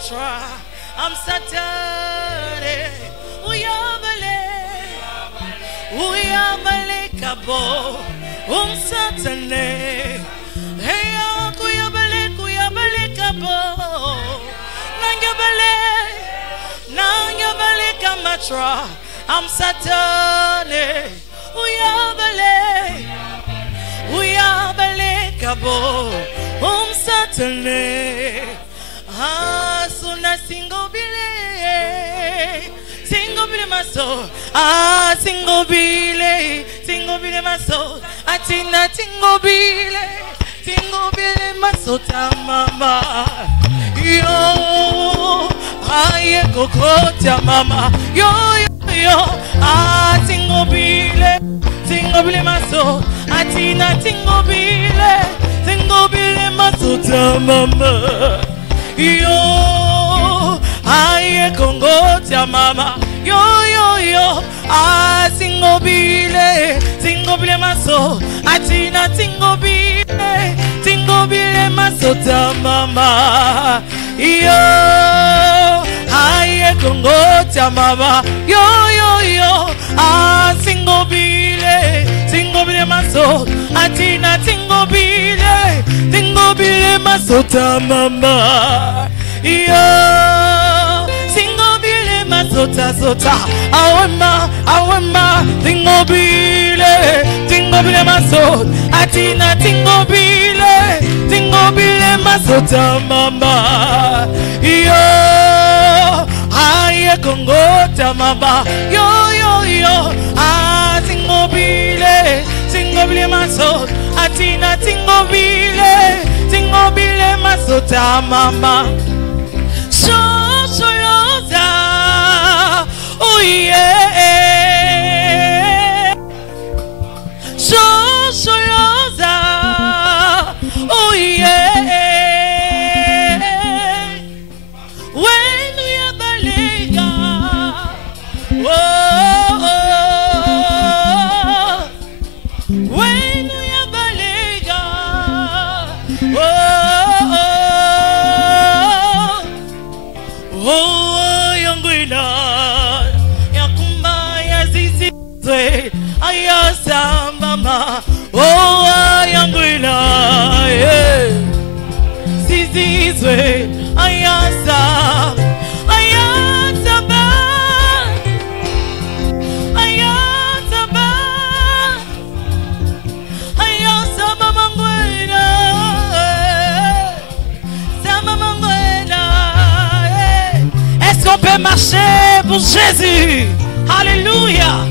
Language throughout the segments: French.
matra. I'm Saturday. Uyabale kabo. Satane. Hey, kuyabale kabo. Nangabale kamatra. I'm Saturday. Uyabale kabo. Satane. Ah, suna single bile maso. Ah, single bile maso. Atina single bile maso ta mama. Yo, aye kokota mama. Yo. Ah, single bile maso. Atina single bile maso ta mama. Yo, aye Congo tia mama. Yo, ah, single bile maso. Atina single bile maso ta mama. Yo, aye Congo tia mama. Yo, ah, single bile maso. Atina single bile maso ta mama. Yo, single bile maso ta sota. Awema, single bile maso. Atina single bile maso ta mama. Yo, aye Congo ta mama. Yo, ah, single bile maso. Atina single bile maso ta mama. Shoshoyoza, oh yeah. Shoshoyoza, oh yeah. When we are balega, oh. When we are balega, oh, yanguina, yakumba yazizizwe, ayasa mama. Oh, yanguina, zizizwe, ayasa ba, ayasa mama nguina, sama manguina. Est-ce qu'on peut marcher pour Jésus? Alléluia.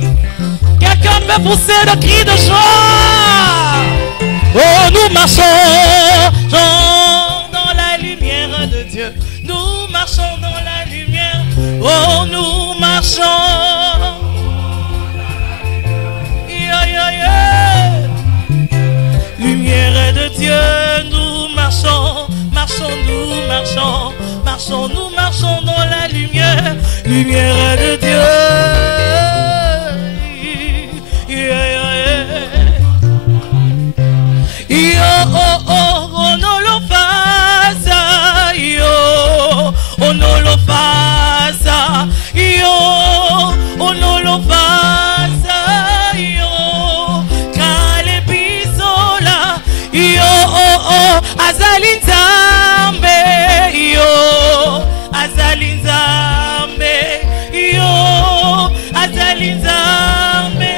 Quelqu'un peut pousser le cri de joie. Oh, nous marchons dans la lumière de Dieu. Nous marchons dans la lumière. Oh, nous marchons. Lumière de Dieu, nous marchons, nous marchons dans la lumière, lumière de Dieu. On ne le fasse, on ne le fasse, on ne le fasse, car les bisola, azalinzambe, azalinzambe, azalinzambe,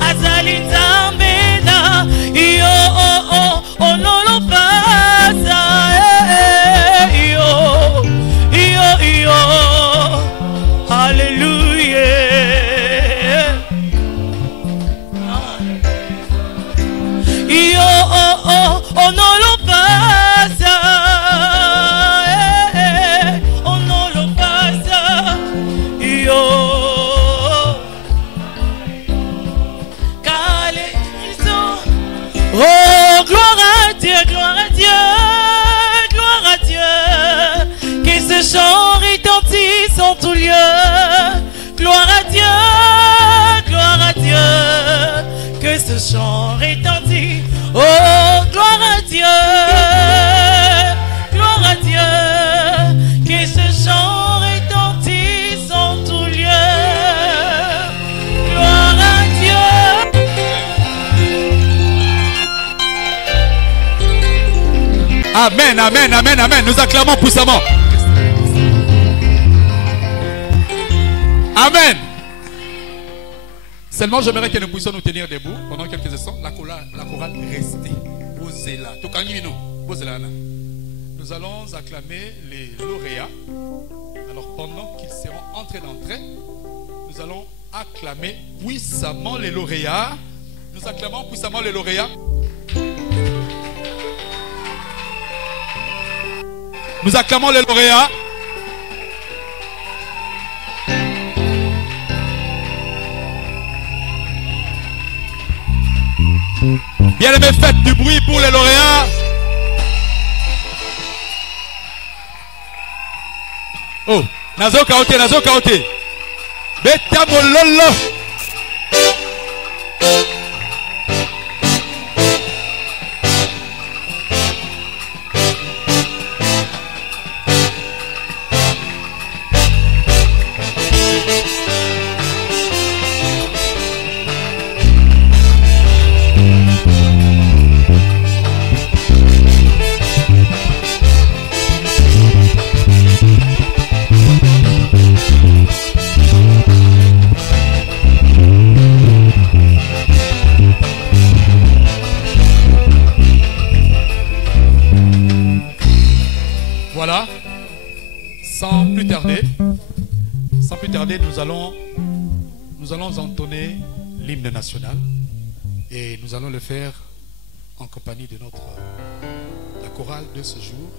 azalinzambe na, on ne le passe, Alléluia. On ne le passe, on ne le passe, car ils sont. Oh, gloire à Dieu, gloire à Dieu, gloire à Dieu, que ce chant retentisse en tout lieu. Gloire à Dieu, que ce chant retentisse. Oh, gloire à Dieu, gloire à Dieu. Amen, amen, amen, amen. Nous acclamons puissamment. Amen. Seulement, j'aimerais que nous puissions nous tenir debout pendant quelques instants. La chorale restez. Osez-la. Nous allons acclamer les lauréats. Alors, pendant qu'ils seront entrés d'entrée, nous allons acclamer puissamment les lauréats. Nous acclamons puissamment les lauréats. Nous acclamons les lauréats. Bien aimé, faites du bruit pour les lauréats. Oh, Nazo Kaote, Nazo Kaote. Beta mololo. Voilà, sans plus tarder, nous allons entonner l'hymne national et nous allons le faire en compagnie de la chorale de ce jour.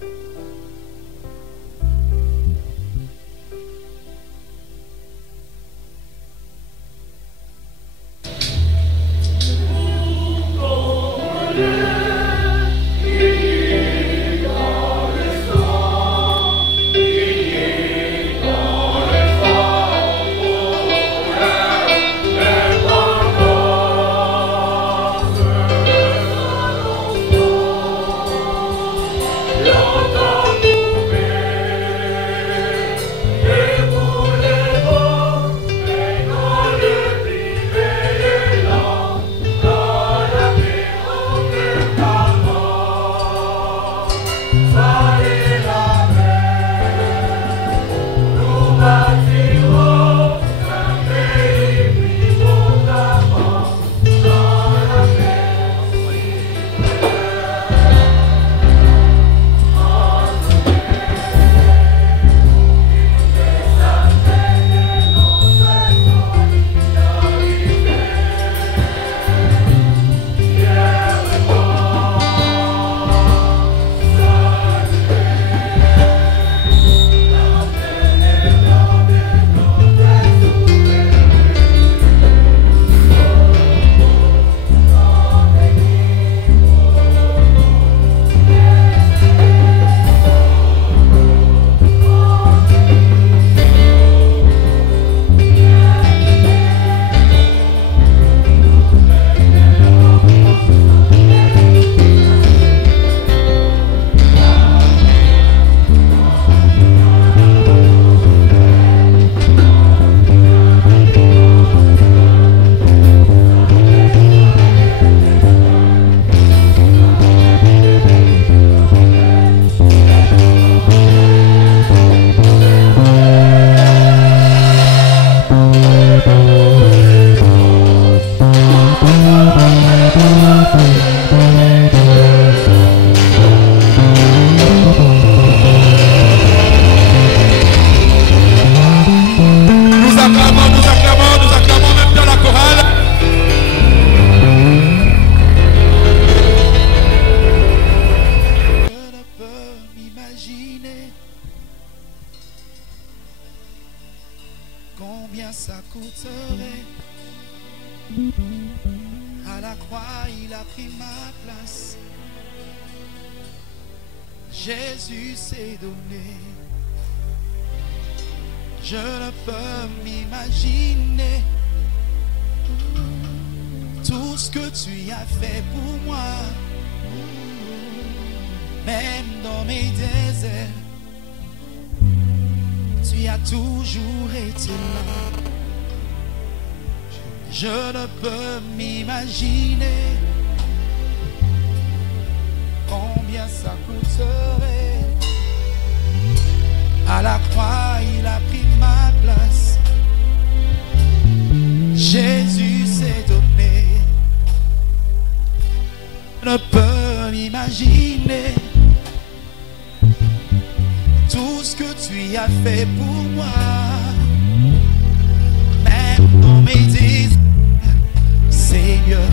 Combien ça coûterait? À la croix, il a pris ma place. Jésus s'est donné. Je ne peux m'imaginer tout ce que tu as fait pour moi. Même dans mes déserts, tu as toujours été là. Je ne peux m'imaginer combien ça coûte. serai. À la croix, il a pris ma place. Jésus s'est donné. Je ne peux m'imaginer tout ce que tu as fait pour moi. Même dans mes désirs, Seigneur,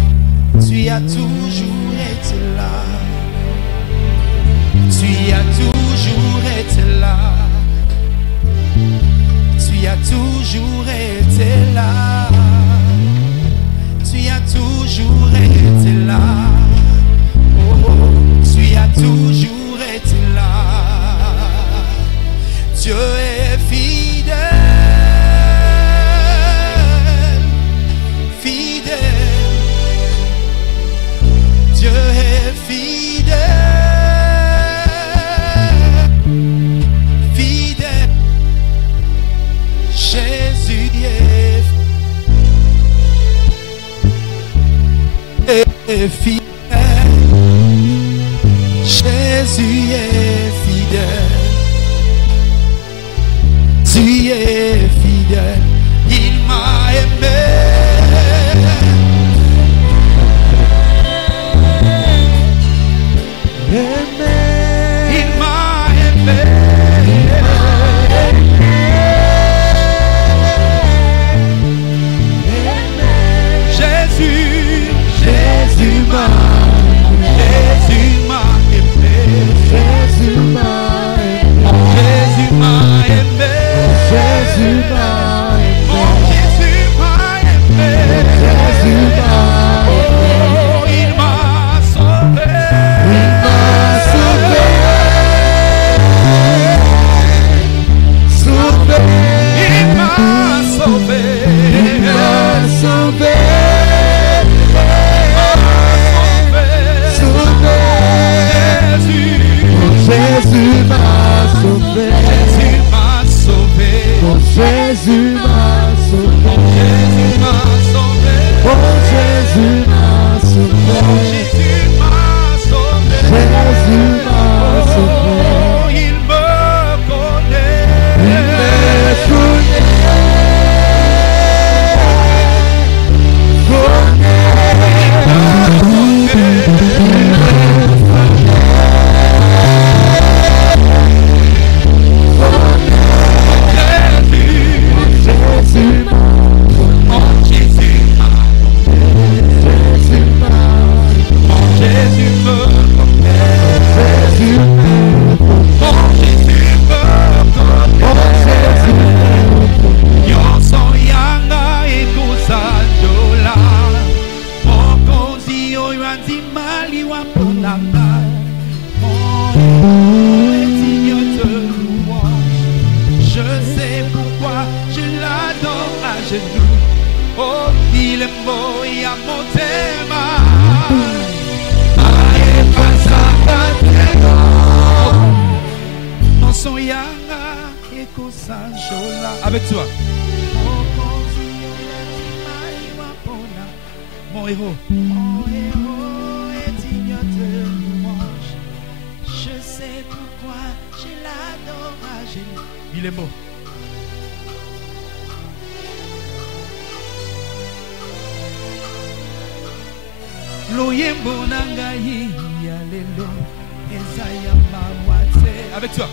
tu as toujours été là. Tu as toujours été là. Tu as toujours été là. Tu as toujours été là. Oh, tu as toujours été là. Dieu est fidèle, fidèle. Dieu est fidèle, fidèle. Jésus est fidèle. Jésus est fidèle. Tu es fidèle. Il m'a aimé. Il m'a aimé. Jésus, Jésus m'a aimé. Jésus m'a aimé. Jésus m'a aimé. Jésus m'a aimé. Jésus m'a aimé. Oh, Jésus m'a aimé. Jésus m'a aimé. Oh, il m'a sauvé. Il m'a sauvé. Sauvé. Il m'a sauvé. Il m'a sauvé. Jésus m'a sauvé. Jésus m'a sauvé. Oh, Jésus m'a sauvé. Jésus m'a sauvé. Oh, Jésus m'a sauvé. Oh, Jésus m'a sauvé. Jésus m'a sauvé. Oh, il me connaît. Il me connaît. Avec toi. Mon héros. Mon héros est digne de louange. Je sais pourquoi je l'adore à genoux. Il est beau. Loyembo nangayi yalelo ezaya mawate. Avec toi.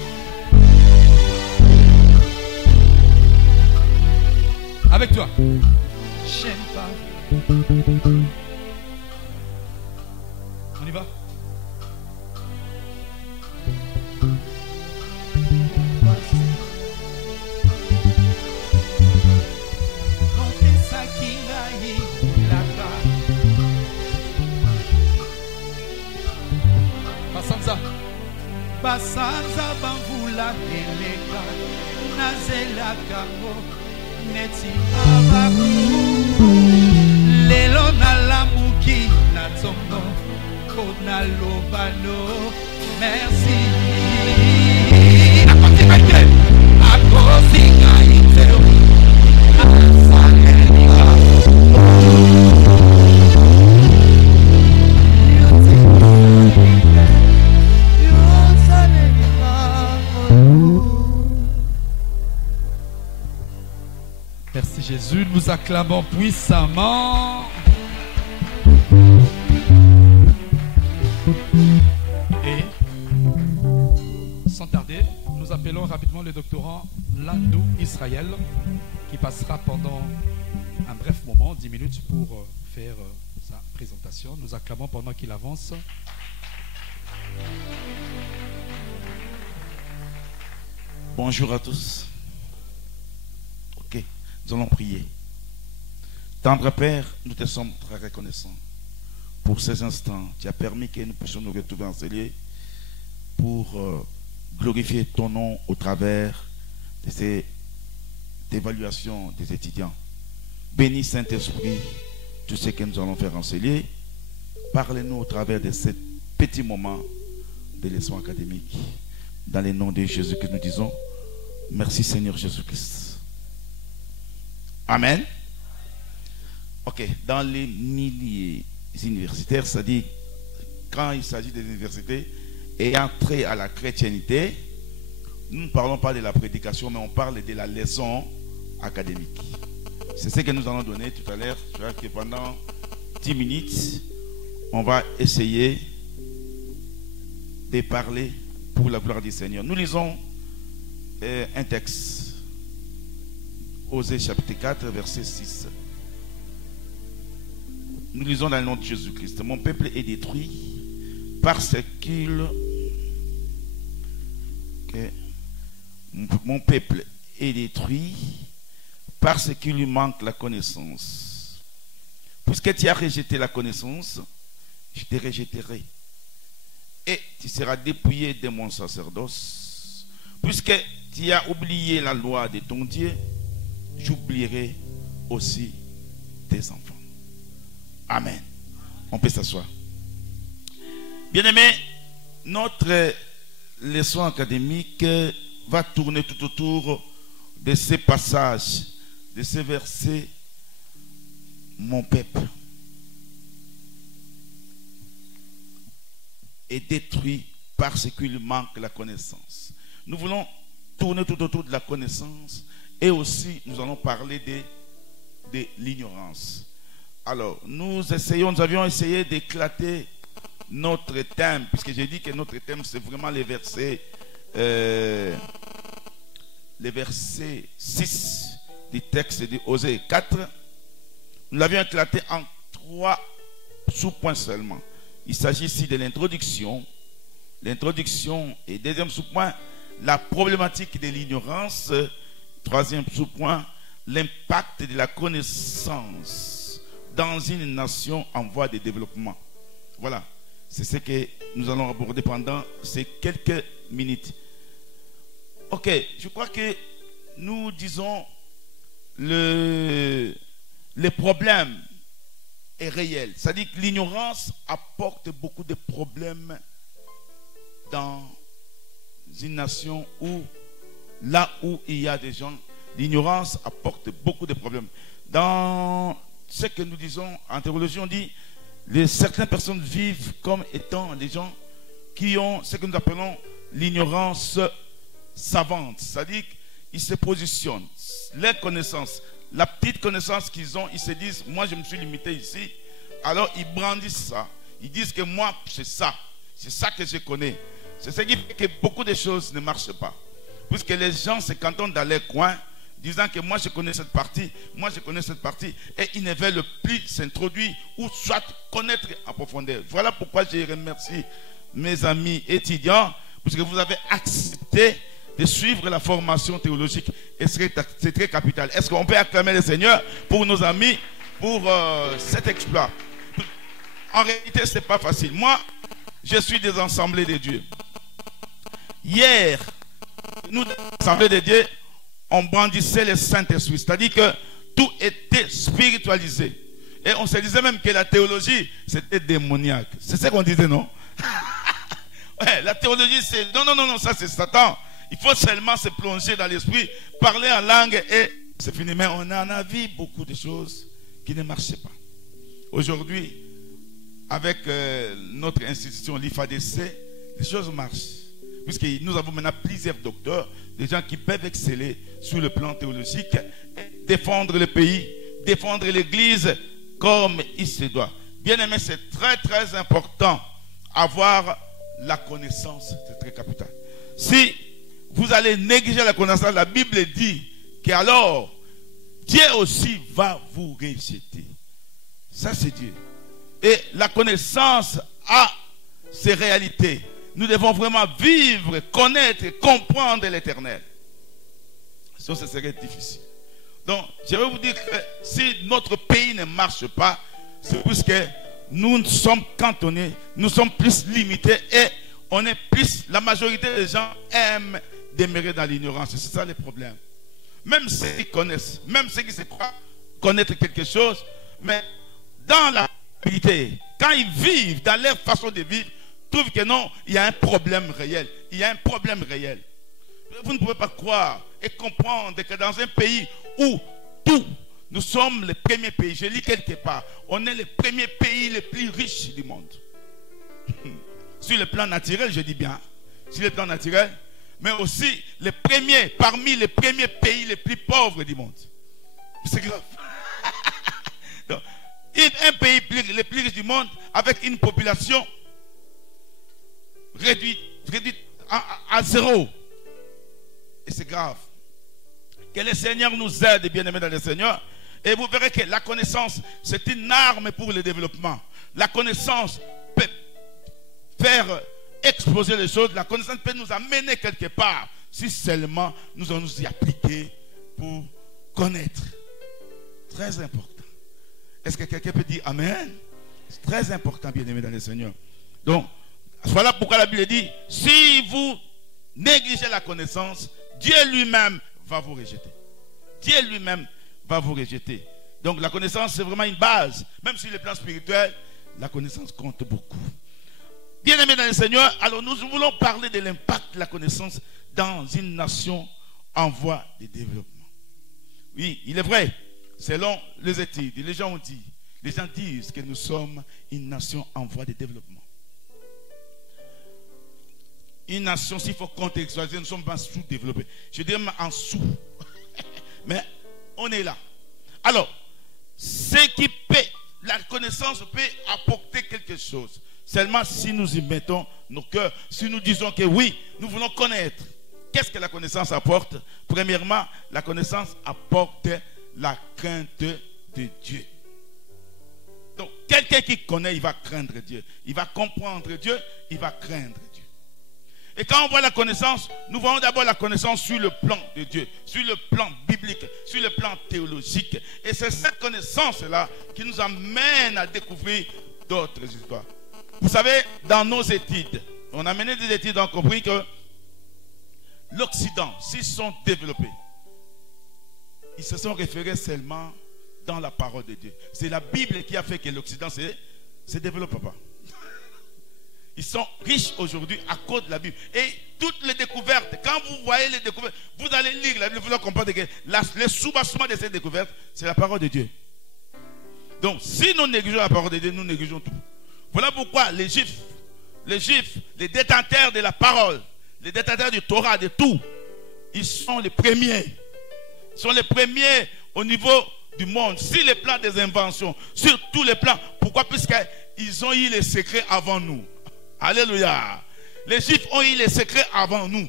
Avec toi. J'aime pas. On y va. Basanza. Basanza bamvula eleka nazela kango. Neti abaku lelo na lamuki na tombo kona lobano merci akosinga iteo asanenika yosa Jésus, nous acclamons puissamment. Et sans tarder, nous appelons rapidement le doctorant Landou Israël qui passera pendant un bref moment, 10 minutes, pour faire sa présentation. Nous acclamons pendant qu'il avance. Bonjour à tous. Ok, nous allons prier. Tendre Père, nous te sommes très reconnaissants pour ces instants. Tu as permis que nous puissions nous retrouver en ce lieu pour glorifier ton nom au travers de cette évaluation des étudiants. Bénis Saint-Esprit tout ce que nous allons faire en ce lieu. Parlez-nous au travers de ce petit moment de leçon académique. Dans le nom de Jésus que nous disons, merci Seigneur Jésus-Christ. Amen. Ok, dans les milieux universitaires, c'est-à-dire quand il s'agit des universités et entrer à la chrétienté, nous ne parlons pas de la prédication, mais on parle de la leçon académique. C'est ce que nous allons donner tout à l'heure. Tu vois que pendant 10 minutes, on va essayer de parler pour la gloire du Seigneur. Nous lisons un texte, Osée chapitre 4, verset 6. Nous lisons dans le nom de Jésus-Christ. Mon peuple est détruit parce qu'il... Mon peuple est détruit parce qu'il lui manque la connaissance. Puisque tu as rejeté la connaissance, je te rejetterai. Et tu seras dépouillé de mon sacerdoce. Puisque tu as oublié la loi de ton Dieu, j'oublierai aussi tes enfants. Amen. On peut s'asseoir. Bien-aimés, notre leçon académique va tourner tout autour de ces passages, de ces versets. Mon peuple est détruit parce qu'il manque la connaissance. Nous voulons tourner tout autour de la connaissance et aussi nous allons parler de l'ignorance. Alors, nous avions essayé d'éclater notre thème, puisque j'ai dit que notre thème c'est vraiment les versets 6 du texte de Osée 4. Nous l'avions éclaté en 3 sous-points seulement. Il s'agit ici de l'introduction. L'introduction et deuxième sous-point, la problématique de l'ignorance. Troisième sous-point, l'impact de la connaissance dans une nation en voie de développement. Voilà, c'est ce que nous allons aborder pendant ces quelques minutes. Ok, je crois que nous disons le problème est réel. C'est-à-dire que l'ignorance apporte beaucoup de problèmes dans une nation où, là où il y a des gens, l'ignorance apporte beaucoup de problèmes. Dans ce que nous disons en théologie, on dit que certaines personnes vivent comme étant des gens qui ont ce que nous appelons l'ignorance savante. C'est-à-dire qu'ils se positionnent, les connaissances, la petite connaissance qu'ils ont, ils se disent, moi je me suis limité ici. Alors ils brandissent ça. Ils disent que moi c'est ça que je connais. C'est ce qui fait que beaucoup de choses ne marchent pas. Puisque les gens se cantonnent dans les coins, disant que moi je connais cette partie, moi je connais cette partie, et ils ne veulent plus s'introduire ou soit connaître en profondeur. Voilà pourquoi je remercie mes amis étudiants, puisque vous avez accepté de suivre la formation théologique. Et c'est très capital. Est-ce qu'on peut acclamer le Seigneur pour nos amis, pour cet exploit? En réalité, ce n'est pas facile. Moi, je suis des assemblées de Dieu. Hier, nous, assemblées de Dieu, on brandissait le Saint-Esprit. C'est-à-dire que tout était spiritualisé. Et on se disait même que la théologie, c'était démoniaque. C'est ce qu'on disait, non? Ouais, la théologie, c'est... Non, ça c'est Satan. Il faut seulement se plonger dans l'esprit, parler en langue et c'est fini. Mais on en a vu beaucoup de choses qui ne marchaient pas. Aujourd'hui, avec notre institution, l'IFADC, les choses marchent. Puisque nous avons maintenant plusieurs docteurs, des gens qui peuvent exceller sur le plan théologique, et défendre le pays défendre l'Église comme il se doit. Bien aimé, c'est très très important avoir la connaissance, c'est très capital. Si vous allez négliger la connaissance, la Bible dit qu'alors Dieu aussi va vous rejeter. Ça c'est Dieu. Et la connaissance a ses réalités. Nous devons vraiment vivre, connaître et comprendre l'Éternel. Sinon, ce serait difficile. Donc, je vais vous dire que si notre pays ne marche pas, c'est parce que nous sommes cantonnés, nous sommes plus limités et on est plus, la majorité des gens aiment demeurer dans l'ignorance. C'est ça le problème. Même ceux qui connaissent, même ceux qui se croient connaître quelque chose, mais dans la réalité, quand ils vivent, dans leur façon de vivre, trouvent que non, il y a un problème réel. Il y a un problème réel. Vous ne pouvez pas croire et comprendre que dans un pays où tout, nous sommes les premiers pays, je lis quelque part, on est les premiers pays les plus riches du monde. Sur le plan naturel, je dis bien, sur le plan naturel, mais aussi les premiers, parmi les premiers pays les plus pauvres du monde. C'est grave. Donc, un pays les plus riches du monde avec une population réduite à zéro. Et c'est grave. Que le Seigneur nous aide, bien-aimés dans le Seigneur. Et vous verrez que la connaissance, c'est une arme pour le développement. La connaissance peut faire exploser les choses. La connaissance peut nous amener quelque part. Si seulement nous allons nous y appliquer pour connaître. Très important. Est-ce que quelqu'un peut dire Amen? C'est très important, bien-aimés dans le Seigneur. Donc, voilà pourquoi la Bible dit, si vous négligez la connaissance, Dieu lui-même va vous rejeter. Dieu lui-même va vous rejeter. Donc la connaissance, c'est vraiment une base. Même sur le plan spirituel, la connaissance compte beaucoup. Bien-aimés dans le Seigneur, alors nous voulons parler de l'impact de la connaissance dans une nation en voie de développement. Oui, il est vrai, selon les études, les gens disent que nous sommes une nation en voie de développement. Une nation, s'il faut contextualiser, nous ne sommes pas sous-développés. Je dirais en sous. Mais on est là. Alors, la connaissance peut apporter quelque chose. Seulement si nous y mettons nos cœurs, si nous disons que oui, nous voulons connaître. Qu'est-ce que la connaissance apporte? Premièrement, la connaissance apporte la crainte de Dieu. Donc, quelqu'un qui connaît, il va craindre Dieu. Il va comprendre Dieu, il va craindre Dieu. Et quand on voit la connaissance, nous voyons d'abord la connaissance sur le plan de Dieu, sur le plan biblique, sur le plan théologique. Et c'est cette connaissance-là qui nous amène à découvrir d'autres histoires. Vous savez, dans nos études, on a mené des études, on a compris que l'Occident, s'ils sont développés, ils se sont référés seulement dans la parole de Dieu. C'est la Bible qui a fait que l'Occident se développe pas. Ils sont riches aujourd'hui à cause de la Bible. Et toutes les découvertes, quand vous voyez les découvertes, vous allez lire la Bible, vous allez comprendre que le soubassement de ces découvertes, c'est la parole de Dieu. Donc, si nous négligeons la parole de Dieu, nous négligeons tout. Voilà pourquoi les Juifs, les détenteurs de la parole, les détenteurs du Torah, de tout, ils sont les premiers. Ils sont les premiers au niveau du monde, sur les plans des inventions, sur tous les plans. Pourquoi? Puisqu'ils ont eu les secrets avant nous. Alléluia. Les Juifs ont eu les secrets avant nous.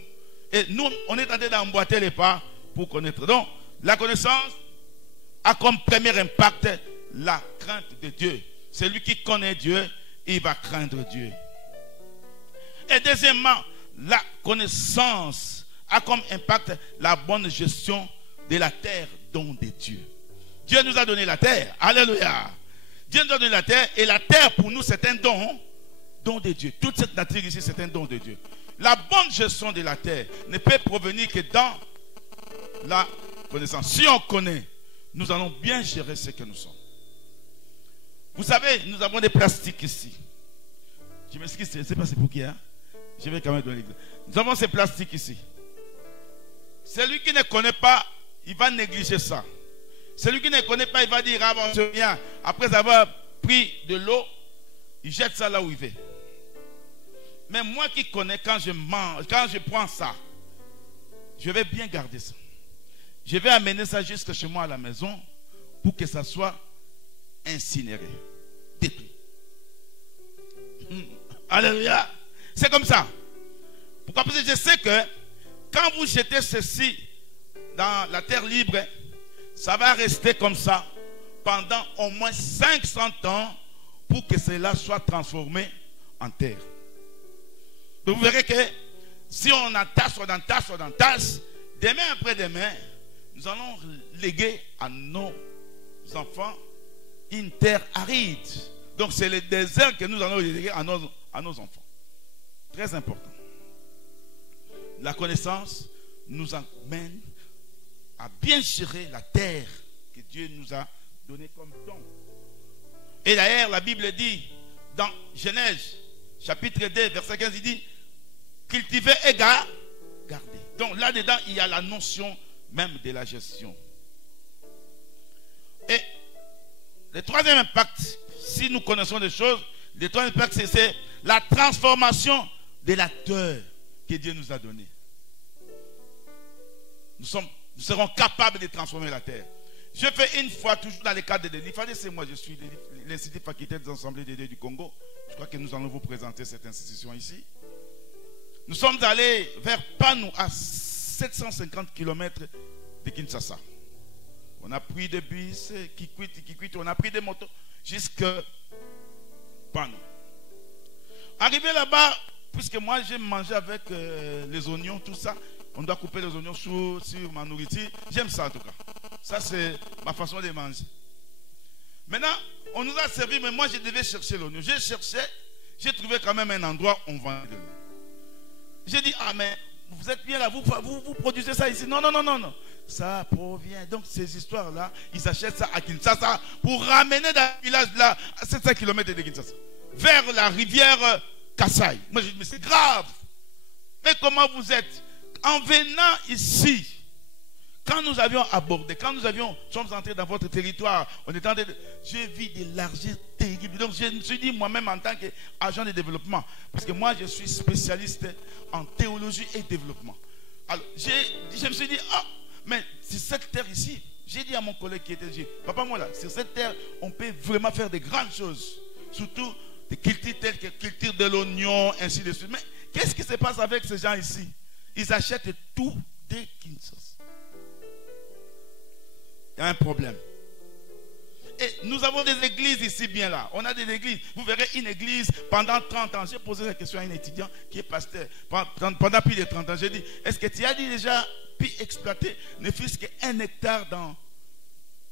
Et nous, on est en train d'emboîter les pas pour connaître. Donc, la connaissance a comme premier impact la crainte de Dieu. Celui qui connaît Dieu, il va craindre Dieu. Et deuxièmement, la connaissance a comme impact la bonne gestion de la terre, don de Dieu. Dieu nous a donné la terre. Alléluia. Dieu nous a donné la terre. Et la terre, pour nous, c'est un don de Dieu. Toute cette nature ici, c'est un don de Dieu. La bonne gestion de la terre ne peut provenir que dans la connaissance. Si on connaît, nous allons bien gérer ce que nous sommes. Vous savez, nous avons des plastiques ici. Je m'excuse, je ne sais pas c'est pour qui. Hein? Je vais quand même donner l'exemple. Nous avons ces plastiques ici. Celui qui ne connaît pas, il va négliger ça. Celui qui ne connaît pas, il va dire, ah bon, c'est bien. Après avoir pris de l'eau, il jette ça là où il veut. Mais moi qui connais, quand je mange, quand je prends ça, je vais bien garder ça. Je vais amener ça jusque chez moi à la maison, pour que ça soit incinéré, détruit. Alléluia. C'est comme ça. Pourquoi? Parce que je sais que quand vous jetez ceci dans la terre libre, ça va rester comme ça pendant au moins 500 ans pour que cela soit transformé en terre. Donc vous verrez que si on entasse, demain après demain, nous allons léguer à nos enfants une terre aride. Donc c'est le désert que nous allons léguer à nos enfants. Très important. La connaissance nous amène à bien gérer la terre que Dieu nous a donnée comme don. Et d'ailleurs, la Bible dit dans Genèse, chapitre 2, verset 15, il dit cultiver et garder. Donc là-dedans, il y a la notion même de la gestion. Et le troisième impact, si nous connaissons des choses, le troisième impact, c'est la transformation de la terre que Dieu nous a donnée. Nous serons capables de transformer la terre. Je fais une fois, toujours dans le cadre de l'IFAD, c'est moi, je suis de l'Institut facultatif des Assemblées de Dieu du Congo. Je crois que nous allons vous présenter cette institution ici. Nous sommes allés vers Panou, à 750 km de Kinshasa. On a pris des bus, Kikwit, on a pris des motos jusqu'à Panou. Arrivé là-bas, puisque moi j'ai mangé avec les oignons, tout ça, on doit couper les oignons sur ma nourriture. J'aime ça en tout cas. Ça c'est ma façon de manger. Maintenant, on nous a servi, mais moi je devais chercher l'oignon. J'ai cherché, j'ai trouvé quand même un endroit où on vendait de l'eau. J'ai dit, ah mais vous êtes bien là, vous produisez ça ici. Non. Ça provient. Donc ces histoires-là, ils achètent ça à Kinshasa pour ramener dans le village là, à 700 km de Kinshasa, vers la rivière Kassai. Moi je dis, mais c'est grave. Mais comment vous êtes? En venant ici, quand nous avions abordé, quand nous sommes entrés dans votre territoire, on était en train de, j'ai vu des largesses terribles. Donc je me suis dit moi-même en tant qu'agent de développement, parce que moi je suis spécialiste en théologie et développement. Alors je me suis dit, ah, mais c'est cette terre ici. J'ai dit à mon collègue qui était, papa moi là, sur cette terre, on peut vraiment faire de grandes choses. Surtout des cultures telles que culture de l'oignon, ainsi de suite. Mais qu'est-ce qui se passe avec ces gens ici? Ils achètent tout des Kinshasa. Il y a un problème. Et nous avons des églises ici bien là. On a des églises. Vous verrez une église pendant 30 ans. J'ai posé la question à un étudiant qui est pasteur. Pendant plus de 30 ans, j'ai dit, est-ce que tu as déjà pu exploiter ne fût-ce qu'un hectare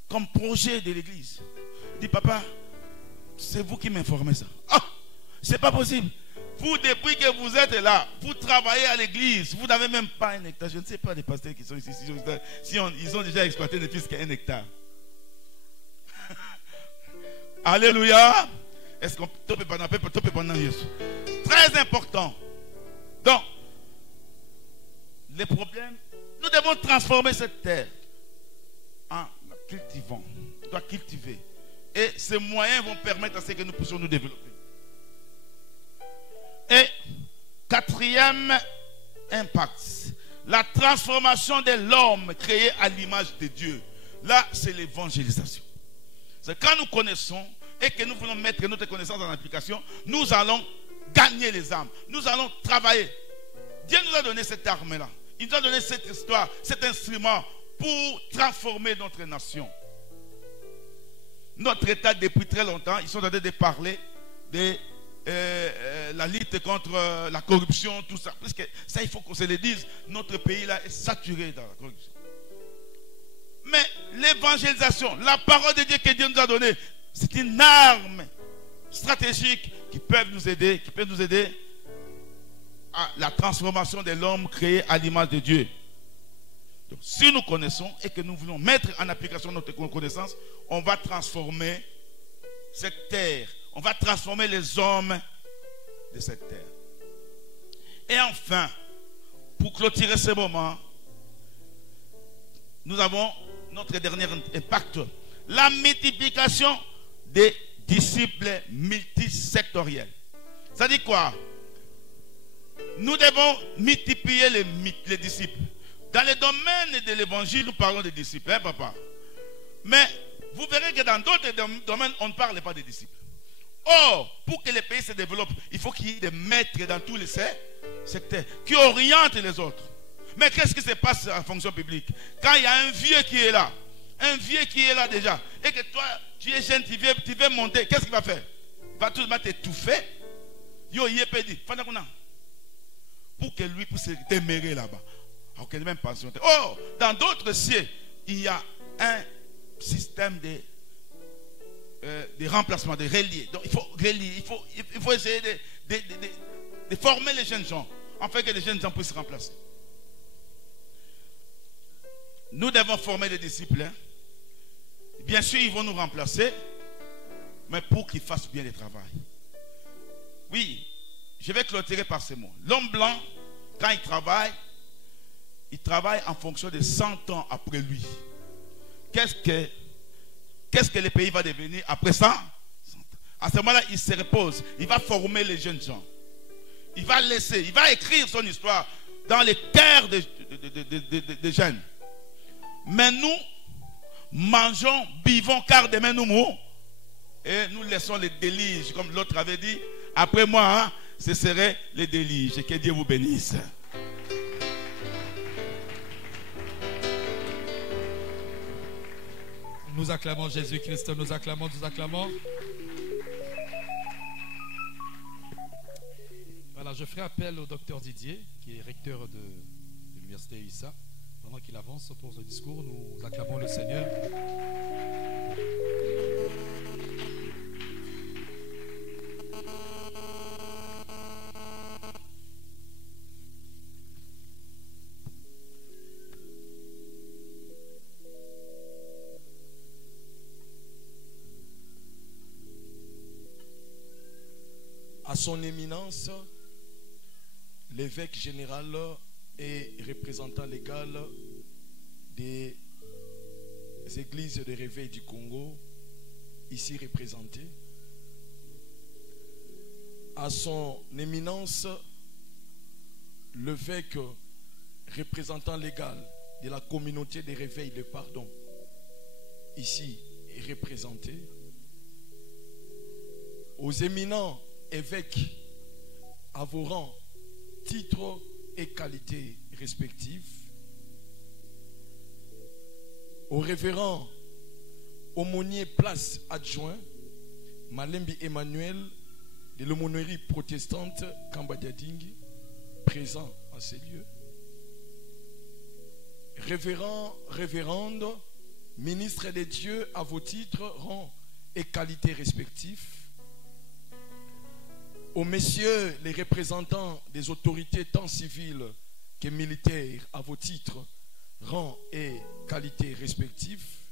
comme projet de l'église? Il dit, papa, c'est vous qui m'informez ça. Ah, c'est pas possible. Vous, depuis que vous êtes là, vous travaillez à l'église, vous n'avez même pas un hectare. Je ne sais pas les pasteurs qui sont ici, si ils ont déjà exploité ne plus qu'un hectare. Alléluia. Est-ce qu'on peut pas très important. Donc, les problèmes, nous devons transformer cette terre en la cultivant. On doit cultiver. Et ces moyens vont permettre à ce que nous puissions nous développer. Et quatrième impact, la transformation de l'homme créé à l'image de Dieu. Là, c'est l'évangélisation. C'est quand nous connaissons et que nous voulons mettre notre connaissance en application, nous allons gagner les âmes. Nous allons travailler. Dieu nous a donné cette arme-là. Il nous a donné cette histoire, cet instrument pour transformer notre nation. Notre État, depuis très longtemps, ils sont en train de parler de la lutte contre la corruption, tout ça. Parce que ça, il faut qu'on se le dise, notre pays là est saturé dans la corruption. Mais l'évangélisation, la parole de Dieu que Dieu nous a donnée, c'est une arme stratégique qui peut nous aider, à la transformation de l'homme créé à l'image de Dieu. Donc, si nous connaissons et que nous voulons mettre en application notre connaissance, on va transformer cette terre. On va transformer les hommes de cette terre. Et enfin, pour clôturer ce moment, nous avons notre dernier impact. La multiplication des disciples multisectoriels. Ça dit quoi? Nous devons multiplier les disciples. Dans le domaine de l'évangile, nous parlons des disciples, hein, papa? Mais Vous verrez que dans d'autres domaines, on ne parle pas des disciples. Or, pour que les pays se développent, il faut qu'il y ait des maîtres dans tous les secteurs qui orientent les autres. Mais qu'est-ce qui se passe en fonction publique? Quand il y a un vieux qui est là déjà, et que toi, tu es jeune, tu veux monter, qu'est-ce qu'il va faire? Il va tout simplement t'étouffer. Yo, il est pédi. Pour que lui puisse se démérer là-bas. Alors qu'il est même patienté. Oh, dans d'autres cieux, il y a un système de remplacement, de relier. Donc il faut relier, il faut essayer de former les jeunes gens, afin que les jeunes gens puissent se remplacer. Nous devons former des disciples. Hein. Bien sûr, ils vont nous remplacer, mais pour qu'ils fassent bien le travail. Oui, je vais clôturer par ces mots. L'homme blanc, quand il travaille en fonction de 100 ans après lui. Qu'est-ce que le pays va devenir après ça? À ce moment-là, il se repose. Il va former les jeunes gens. Il va écrire son histoire dans les cœurs des jeunes. Mais nous mangeons, buvons, car demain nous mourrons. Et nous laissons les déliges, comme l'autre avait dit. Après moi, hein, ce serait les déliges. Et que Dieu vous bénisse. Nous acclamons Jésus-Christ, nous acclamons. Voilà, je ferai appel au docteur Didier, qui est recteur de l'université ISA. Pendant qu'il avance pour ce discours, nous acclamons le Seigneur. À son éminence, l'évêque général et représentant légal des églises de réveil du Congo, ici représenté. À son éminence, l'évêque représentant légal de la communauté des réveils de pardon, ici représenté. Aux éminents évêques à vos rangs, titres et qualités respectives, au révérend aumônier place adjoint Malembi Emmanuel de l'aumônerie protestante Kambadiadingi, présent en ces lieux, révérende, ministre des dieux à vos titres, rangs et qualités respectifs, aux messieurs les représentants des autorités tant civiles que militaires à vos titres, rangs et qualités respectifs,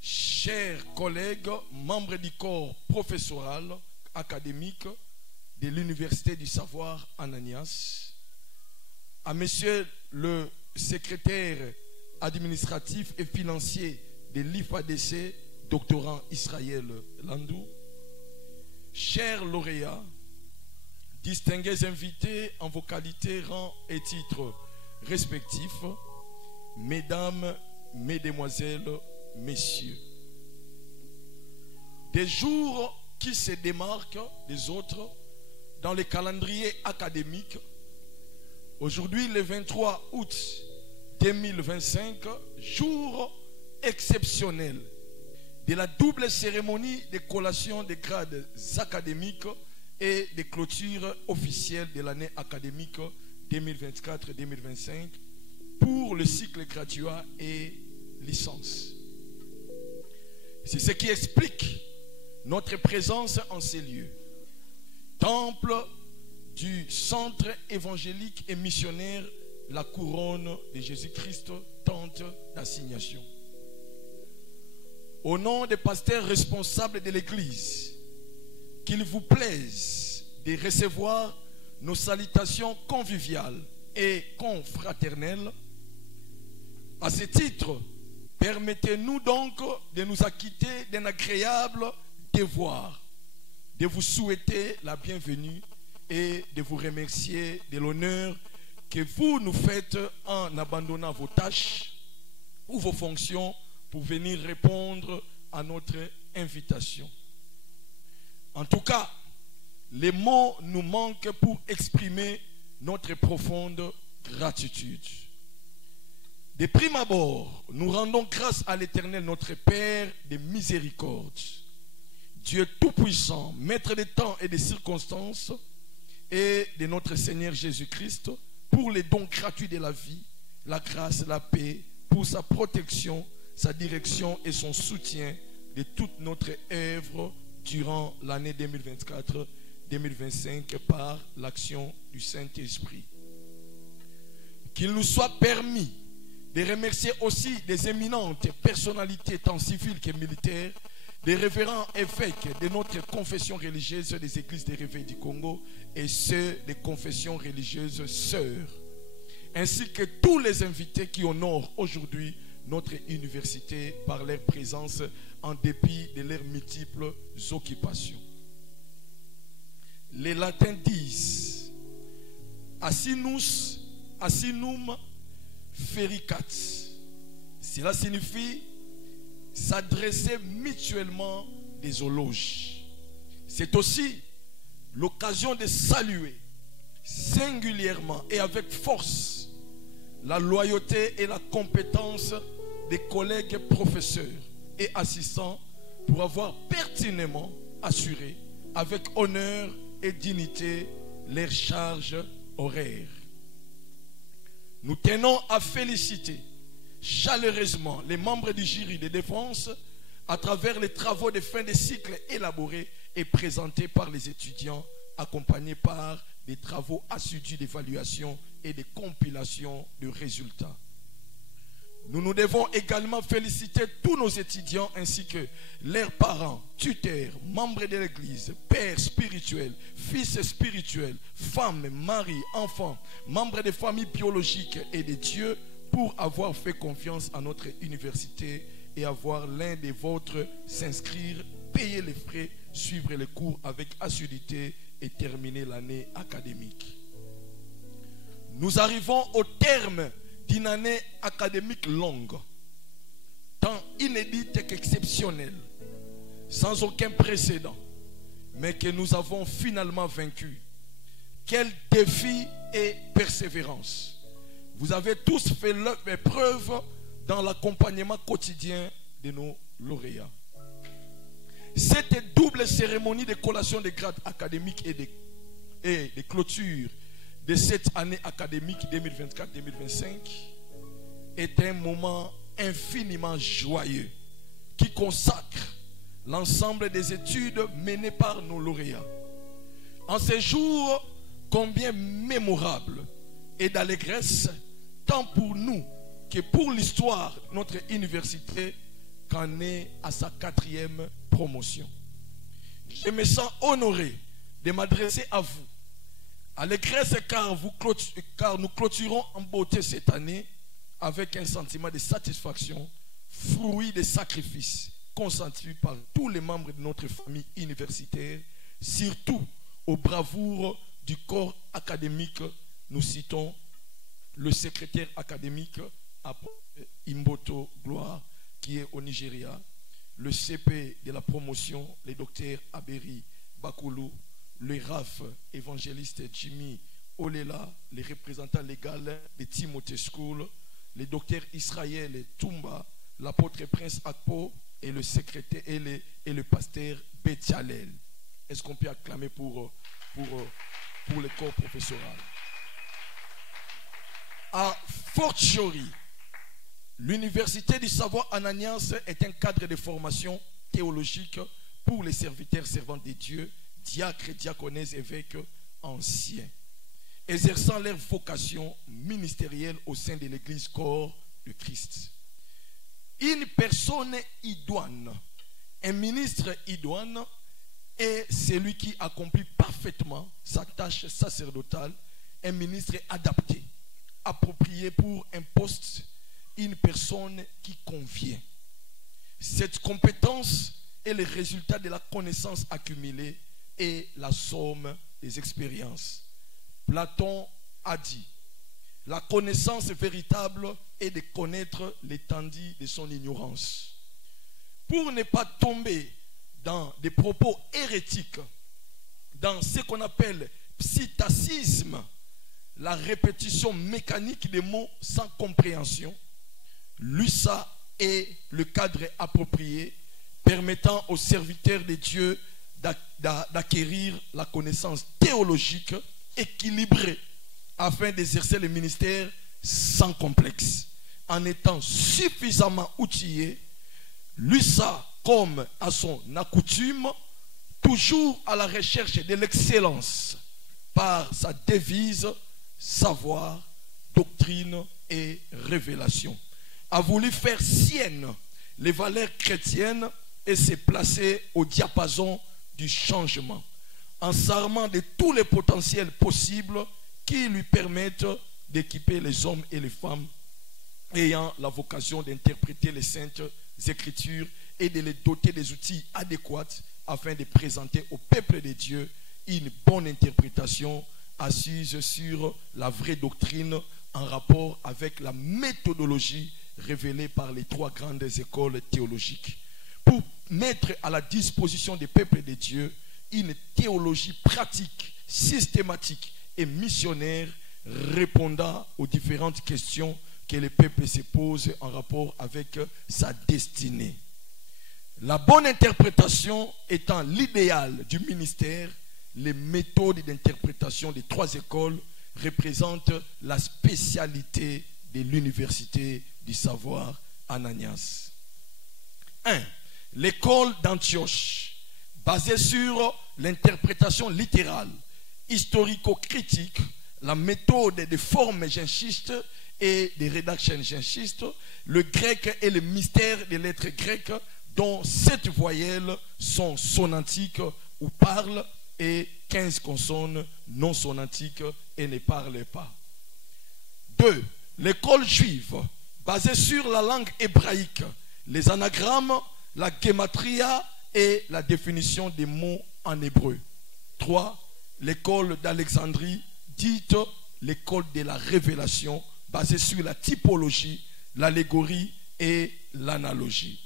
chers collègues, membres du corps professoral académique de l'Université du Savoir Ananias, à monsieur le secrétaire administratif et financier de l'IFADC, doctorant Israël Landou, chers lauréats, distingués invités en vos qualités, rangs et titres respectifs, mesdames, mesdemoiselles, messieurs, des jours qui se démarquent des autres dans le calendrier académique. Aujourd'hui, le 23 août 2025, jour exceptionnel de la double cérémonie de collation des grades académiques et de clôture officielle de l'année académique 2024-2025 pour le cycle graduat et licence. C'est ce qui explique notre présence en ces lieux. Temple du centre évangélique et missionnaire La Couronne de Jésus-Christ, tente d'assignation. Au nom des pasteurs responsables de l'Église, qu'il vous plaise de recevoir nos salutations conviviales et confraternelles. À ce titre, permettez-nous donc de nous acquitter d'un agréable devoir, de vous souhaiter la bienvenue et de vous remercier de l'honneur que vous nous faites en abandonnant vos tâches ou vos fonctions pour venir répondre à notre invitation. En tout cas, les mots nous manquent pour exprimer notre profonde gratitude. De prime abord, nous rendons grâce à l'Éternel, notre Père de miséricorde, Dieu Tout-Puissant, Maître des temps et des circonstances, et de notre Seigneur Jésus-Christ, pour les dons gratuits de la vie, la grâce, la paix, pour sa protection, sa direction et son soutien de toute notre œuvre durant l'année 2024-2025 par l'action du Saint-Esprit. Qu'il nous soit permis de remercier aussi des éminentes personnalités tant civiles que militaires, des révérends évêques de notre confession religieuse des églises des réveils du Congo et ceux des confessions religieuses sœurs, ainsi que tous les invités qui honorent aujourd'hui notre université par leur présence en dépit de leurs multiples occupations. Les latins disent Asinum fericat. Cela signifie s'adresser mutuellement des éloges. C'est aussi l'occasion de saluer singulièrement et avec force la loyauté et la compétence des collègues professeurs et assistants pour avoir pertinemment assuré avec honneur et dignité leurs charges horaires. Nous tenons à féliciter chaleureusement les membres du jury de défense à travers les travaux de fin de cycle élaborés et présentés par les étudiants, accompagnés par des travaux assidus d'évaluation et de compilation de résultats. Nous devons également féliciter tous nos étudiants ainsi que leurs parents, tuteurs, membres de l'Église, pères spirituels, fils spirituels, femmes, maris, enfants, membres des familles biologiques et de Dieu pour avoir fait confiance à notre université et avoir l'un des vôtres s'inscrire, payer les frais, suivre les cours avec assiduité et terminer l'année académique. Nous arrivons au terme d'une année académique longue, tant inédite qu'exceptionnelle, sans aucun précédent, mais que nous avons finalement vaincu. Quel défi et persévérance! Vous avez tous fait preuve dans l'accompagnement quotidien de nos lauréats. Cette double cérémonie de collation des grades académiques et de clôture de cette année académique 2024-2025 est un moment infiniment joyeux qui consacre l'ensemble des études menées par nos lauréats. En ces jours combien mémorables et d'allégresse, tant pour nous que pour l'histoire de notre université, qu'en est à sa 4e promotion. Je me sens honoré de m'adresser à vous. Allégresse car nous clôturons en beauté cette année avec un sentiment de satisfaction, fruit des sacrifices consentis par tous les membres de notre famille universitaire, surtout aux bravoures du corps académique. Nous citons le secrétaire académique Imboto Gloire qui est au Nigeria, le CP de la promotion, le docteur Aberi Bakulu, le RAF évangéliste Jimmy Olela, les représentants légaux de Timothée School, le docteur Israël Toumba, l'apôtre Prince Akpo et le secrétaire et le pasteur Betchalel. Est-ce qu'on peut acclamer pour le corps professoral? À fortiori, l'Université du Savoir Ananias est un cadre de formation théologique pour les serviteurs servants de Dieu, diacres, diaconesses, évêques anciens, exerçant leur vocation ministérielle au sein de l'Église corps de Christ. Une personne idoine, un ministre idoine est celui qui accomplit parfaitement sa tâche sacerdotale, un ministre adapté, approprié pour un poste, une personne qui convient. Cette compétence est le résultat de la connaissance accumulée et la somme des expériences. Platon a dit: La connaissance véritable est de connaître l'étendue de son ignorance. Pour ne pas tomber dans des propos hérétiques, dans ce qu'on appelle psittacisme, la répétition mécanique des mots sans compréhension, l'USA est le cadre approprié permettant aux serviteurs de Dieu d'acquérir la connaissance théologique équilibrée afin d'exercer le ministère sans complexe. En étant suffisamment outillé, l'USA, comme à son accoutume, toujours à la recherche de l'excellence par sa devise savoir, doctrine et révélation, a voulu faire sienne les valeurs chrétiennes et s'est placé au diapason du changement, en s'armant de tous les potentiels possibles qui lui permettent d'équiper les hommes et les femmes ayant la vocation d'interpréter les saintes écritures et de les doter des outils adéquats afin de présenter au peuple de Dieu une bonne interprétation assise sur la vraie doctrine en rapport avec la méthodologie révélée par les trois grandes écoles théologiques, pour mettre à la disposition des peuples de Dieu une théologie pratique, systématique et missionnaire répondant aux différentes questions que le peuple se pose en rapport avec sa destinée. La bonne interprétation étant l'idéal du ministère, les méthodes d'interprétation des trois écoles représentent la spécialité de l'université du savoir Ananias. 1. L'école d'Antioche, basée sur l'interprétation littérale, historico-critique, la méthode des formes ginchistes et des rédactions ginchistes, le grec et le mystère des lettres grecques dont 7 voyelles sont sonantiques ou parlent et 15 consonnes non sonantiques et ne parlent pas. 2. L'école juive, basée sur la langue hébraïque, les anagrammes, la gematria et la définition des mots en hébreu. 3. L'école d'Alexandrie, dite l'école de la révélation, basée sur la typologie, l'allégorie et l'analogie.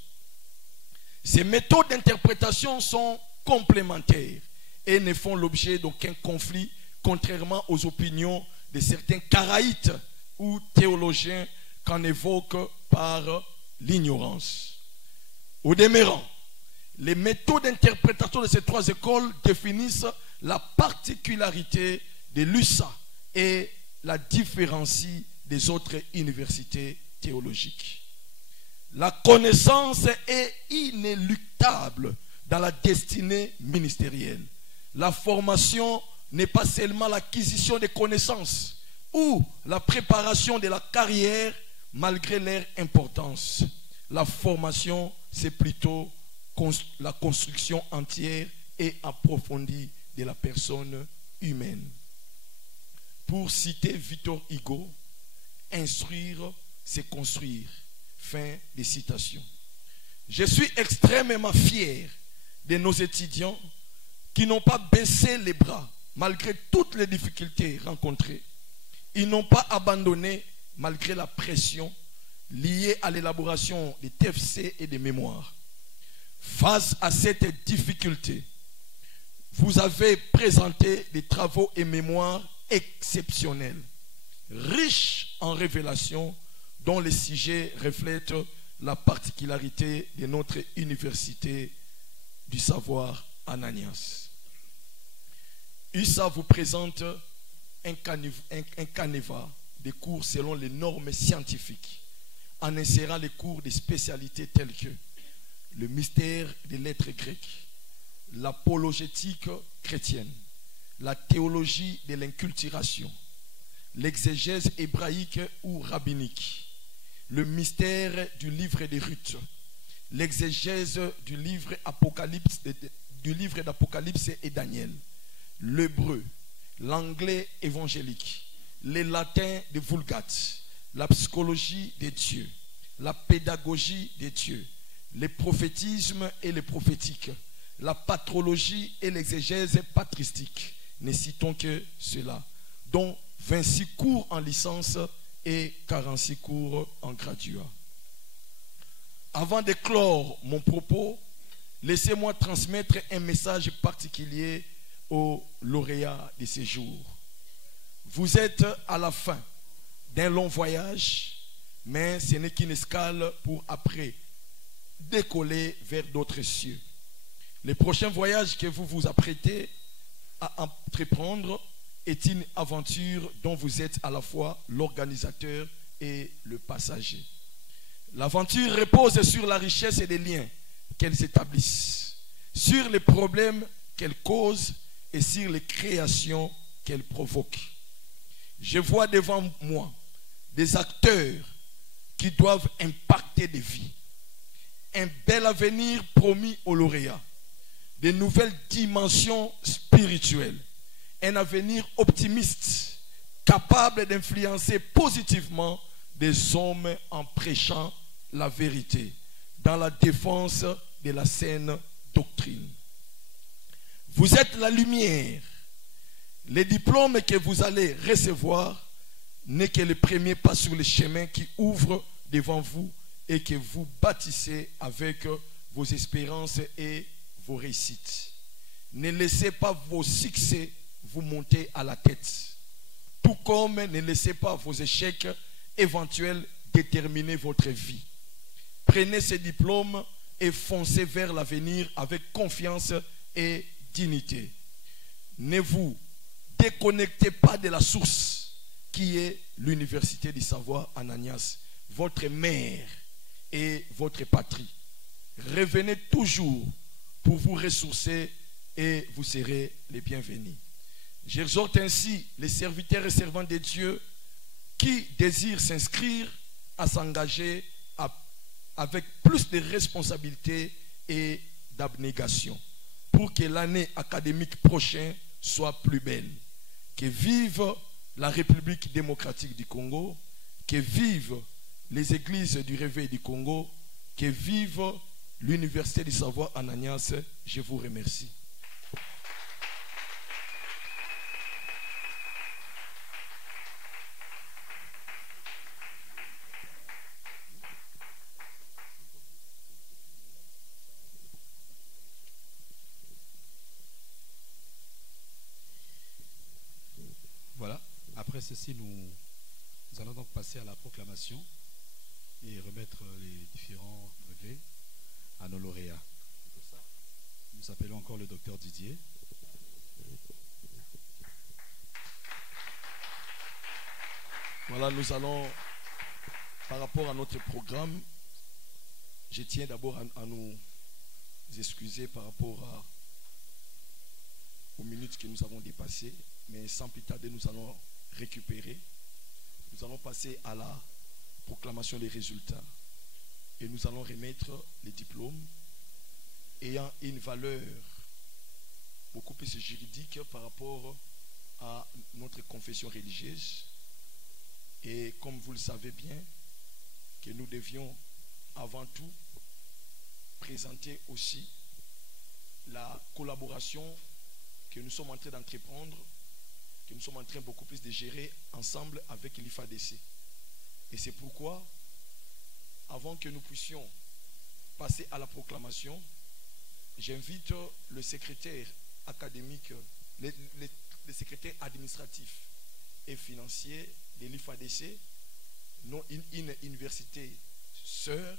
Ces méthodes d'interprétation sont complémentaires et ne font l'objet d'aucun conflit, contrairement aux opinions de certains karaïtes ou théologiens qu'en évoque par l'ignorance. Au demeurant, les méthodes d'interprétation de ces trois écoles définissent la particularité de l'USA et la différencient des autres universités théologiques. La connaissance est inéluctable dans la destinée ministérielle. La formation n'est pas seulement l'acquisition des connaissances ou la préparation de la carrière malgré leur importance. La formation, c'est plutôt la construction entière et approfondie de la personne humaine. Pour citer Victor Hugo, instruire, c'est construire. Fin des citations. Je suis extrêmement fier de nos étudiants qui n'ont pas baissé les bras malgré toutes les difficultés rencontrées. Ils n'ont pas abandonné malgré la pression liée à l'élaboration des TFC et des mémoires. Face à cette difficulté, vous avez présenté des travaux et mémoires exceptionnels, riches en révélations, dont les sujets reflètent la particularité de notre université du savoir Ananias. USA vous présente un canevas des cours selon les normes scientifiques, en insérant les cours de spécialités telles que le mystère des lettres grecques, l'apologétique chrétienne, la théologie de l'inculturation, l'exégèse hébraïque ou rabbinique, le mystère du livre de Ruth, l'exégèse du livre d'Apocalypse et Daniel, l'hébreu, l'anglais évangélique, les latins de Vulgate, la psychologie des dieux, la pédagogie des dieux, le prophétisme et le prophétique, la patrologie et l'exégèse patristique, ne citons que cela, dont 26 cours en licence et 46 cours en graduat. Avant de clore mon propos, laissez-moi transmettre un message particulier aux lauréats de ces jours. Vous êtes à la fin d'un long voyage, mais ce n'est qu'une escale pour après décoller vers d'autres cieux. Le prochain voyage que vous vous apprêtez à entreprendre est une aventure dont vous êtes à la fois l'organisateur et le passager. L'aventure repose sur la richesse et les liens qu'elles établissent, sur les problèmes qu'elles causent et sur les créations qu'elles provoquent. Je vois devant moi des acteurs qui doivent impacter des vies, un bel avenir promis aux lauréats, de nouvelles dimensions spirituelles, un avenir optimiste, capable d'influencer positivement des hommes en prêchant la vérité, dans la défense de la saine doctrine. Vous êtes la lumière. Les diplômes que vous allez recevoir n'est que le premier pas sur le chemin qui ouvre devant vous et que vous bâtissez avec vos espérances et vos réussites. Ne laissez pas vos succès vous monter à la tête. Tout comme ne laissez pas vos échecs éventuels déterminer votre vie. Prenez ces diplômes et foncez vers l'avenir avec confiance et dignité. Ne vous déconnectez pas de la source qui est l'Université du Savoir Ananias, votre mère et votre patrie. Revenez toujours pour vous ressourcer et vous serez les bienvenus. J'exhorte ainsi les serviteurs et servants de Dieu qui désirent s'inscrire à s'engager avec plus de responsabilité et d'abnégation pour que l'année académique prochaine soit plus belle. Que vive la République démocratique du Congo, que vive les églises du réveil du Congo, que vive l'Université du Savoir Ananias. Je vous remercie. Voilà, après ceci, nous allons donc passer à la proclamation et remettre les différents brevets à nos lauréats. Pour ça, nous appelons encore le docteur Didier. Voilà, nous allons, par rapport à notre programme, je tiens d'abord à nous excuser par rapport aux minutes que nous avons dépassées, mais sans plus tarder, nous allons récupérer. Nous allons passer à la proclamation des résultats et nous allons remettre les diplômes ayant une valeur beaucoup plus juridique par rapport à notre confession religieuse. Et comme vous le savez bien, que nous devions avant tout présenter aussi la collaboration que nous sommes en train d'entreprendre, que nous sommes en train beaucoup plus de gérer ensemble avec l'IFADC. Et c'est pourquoi, avant que nous puissions passer à la proclamation, j'invite le secrétaire académique, le secrétaire administratif et financier de l'IFADC, une université sœur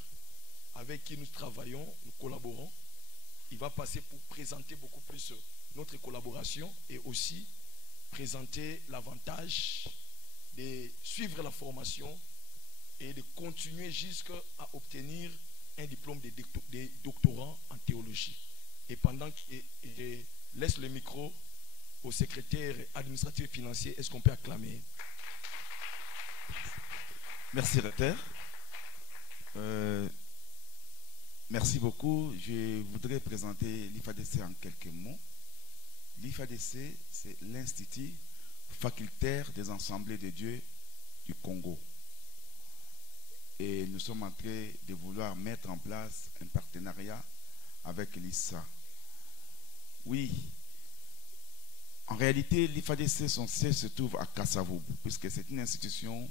avec qui nous travaillons, nous collaborons. Il va passer pour présenter beaucoup plus notre collaboration et aussi présenter l'avantage de suivre la formation et de continuer jusqu'à obtenir un diplôme de doctorant en théologie. Et pendant que je laisse le micro au secrétaire administratif et financier, est-ce qu'on peut acclamer? Merci, recteur. Merci beaucoup. Je voudrais présenter l'IFADC en quelques mots. L'IFADC, c'est l'Institut facultaire des Assemblées de Dieu du Congo. Et nous sommes en train de vouloir mettre en place un partenariat avec l'ISA. Oui, En réalité, l'IFADC, son siège se trouve à Kasavubu, puisque c'est une institution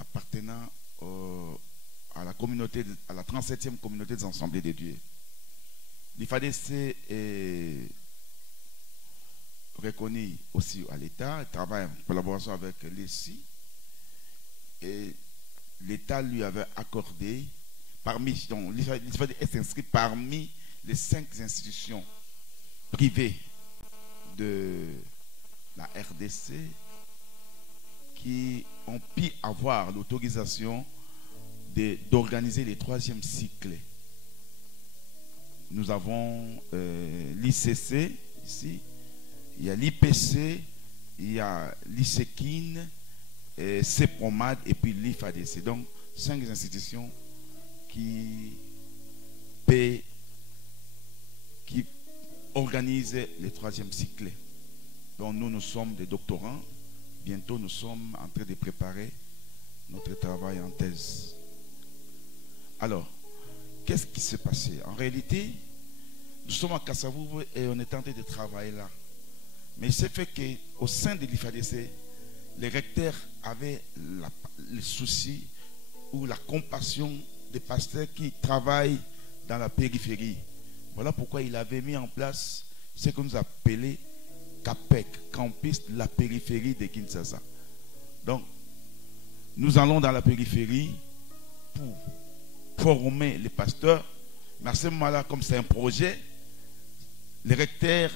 appartenant à la communauté, à la 37e communauté des Assemblées de Dieu. L'IFADC est reconnu aussi à l'État, il travaille en collaboration avec l'ESI, et l'État lui avait accordé, donc l'IFADC est inscrit parmi les 5 institutions privées de la RDC qui ont pu avoir l'autorisation d'organiser les 3e cycles. Nous avons l'ICC ici, il y a l'IPC, il y a l'ISEKIN, CEPROMAD et puis l'IFADC. Donc 5 institutions qui organisent les 3e cycles. Donc nous sommes des doctorants. Bientôt nous sommes en train de préparer notre travail en thèse. Alors, qu'est-ce qui s'est passé? En réalité, nous sommes à Kasavubu et on est en train de travailler là. Mais il s'est fait qu'au sein de l'IFADC, les recteurs avaient le souci ou la compassion des pasteurs qui travaillent dans la périphérie. Voilà pourquoi il avait mis en place ce que nous appelons CAPEC, Campus de la périphérie de Kinshasa. Donc, nous allons dans la périphérie pour former les pasteurs. Mais à ce moment-là, comme c'est un projet, le recteur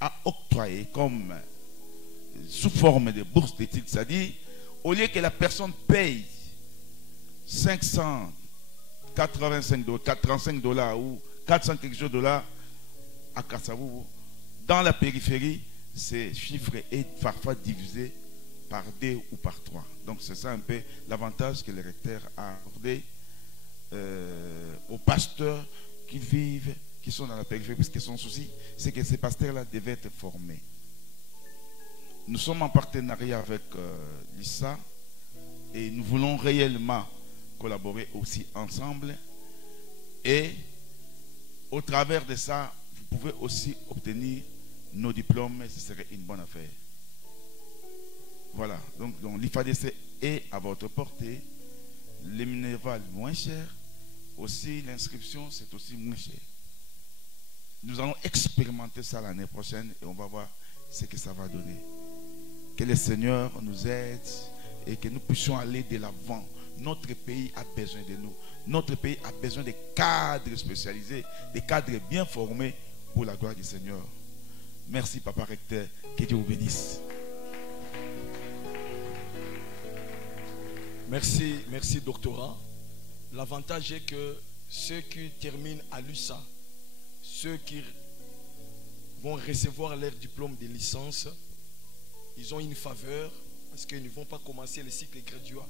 a octroyé comme sous forme de bourse d'études, c'est-à-dire au lieu que la personne paye 585 $, 435 $ ou 400 quelque chose $ à Kasavubu, dans la périphérie, ce chiffre est parfois divisé par 2 ou par 3. Donc c'est ça un peu l'avantage que le recteur a accordé aux pasteurs qui vivent, qui sont dans la périphérie, puisque son souci, c'est que ces pasteurs-là devaient être formés. Nous sommes en partenariat avec l'ISA et nous voulons réellement collaborer aussi ensemble. Et au travers de ça, vous pouvez aussi obtenir nos diplômes, ce serait une bonne affaire. Voilà, donc l'IFADC est à votre portée. Les minévales moins cher, aussi l'inscription c'est aussi moins cher. Nous allons expérimenter ça l'année prochaine et on va voir ce que ça va donner. Que le Seigneur nous aide et que nous puissions aller de l'avant. Notre pays a besoin de nous. Notre pays a besoin de cadres spécialisés, des cadres bien formés pour la gloire du Seigneur. Merci Papa Recteur, que Dieu vous bénisse. Merci, merci doctorat. L'avantage est que ceux qui terminent à l'USA, ceux qui vont recevoir leur diplôme de licence, ils ont une faveur parce qu'ils ne vont pas commencer le cycle graduat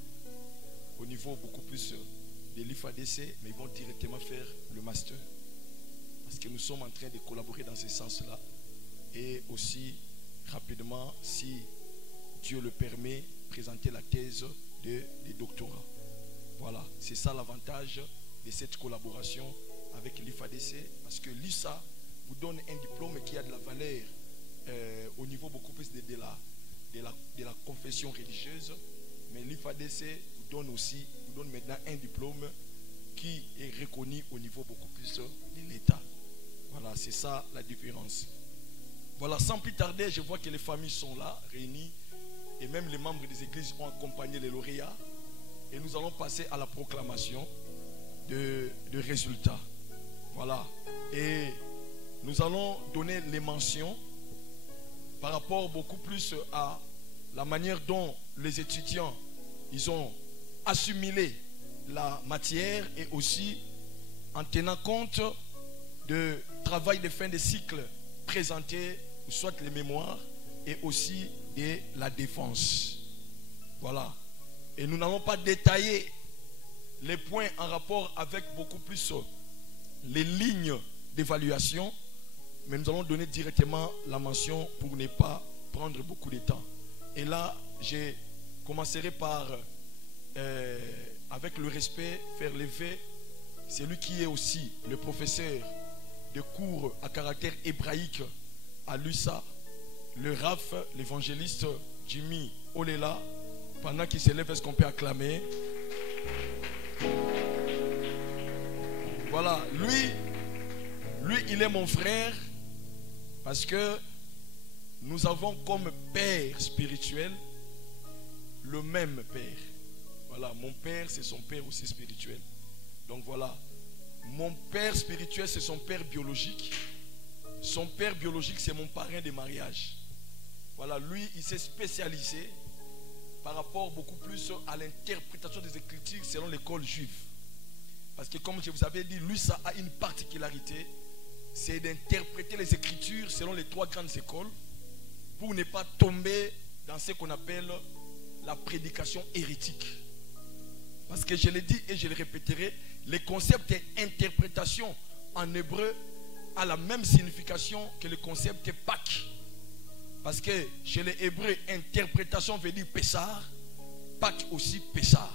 au niveau beaucoup plus de l'IFADC, mais ils vont directement faire le master. Parce que nous sommes en train de collaborer dans ce sens-là. Et aussi, rapidement, si Dieu le permet, présenter la thèse de doctorat. Voilà, c'est ça l'avantage de cette collaboration avec l'IFADC, parce que l'ISA vous donne un diplôme qui a de la valeur au niveau beaucoup plus de la confession religieuse, mais l'IFADC vous donne maintenant un diplôme qui est reconnu au niveau beaucoup plus de l'État. Voilà, c'est ça la différence. Voilà, sans plus tarder, je vois que les familles sont là, réunies, et même les membres des églises ont accompagné les lauréats. Et nous allons passer à la proclamation de résultats. Voilà. Et nous allons donner les mentions par rapport beaucoup plus à la manière dont les étudiants ils ont assimilé la matière et aussi en tenant compte de travail de fin de cycle présenté, soit les mémoires et aussi de la défense. Voilà. Et nous n'allons pas détailler les points en rapport avec beaucoup plus les lignes d'évaluation, mais nous allons donner directement la mention pour ne pas prendre beaucoup de temps. Et là, je commencerai par, avec le respect, faire lever celui qui est aussi le professeur de cours à caractère hébraïque à l'USA, le RAF, l'évangéliste Jimmy Olela. Pendant qu'il s'élève, est-ce qu'on peut acclamer? Voilà, lui, il est mon frère parce que nous avons comme père spirituel le même père. Voilà, mon père, c'est son père aussi spirituel. Donc voilà, mon père spirituel, c'est son père biologique. Son père biologique, c'est mon parrain de mariage. Voilà, lui, il s'est spécialisé par rapport beaucoup plus à l'interprétation des Écritures selon l'école juive. Parce que comme je vous avais dit, lui, ça a une particularité, c'est d'interpréter les Écritures selon les 3 grandes écoles pour ne pas tomber dans ce qu'on appelle la prédication hérétique. Parce que je l'ai dit et je le répéterai, le concept d'interprétation en hébreu a la même signification que le concept de Pâques. Parce que chez les Hébreux, interprétation veut dire Pessar, Pâques aussi Pessar.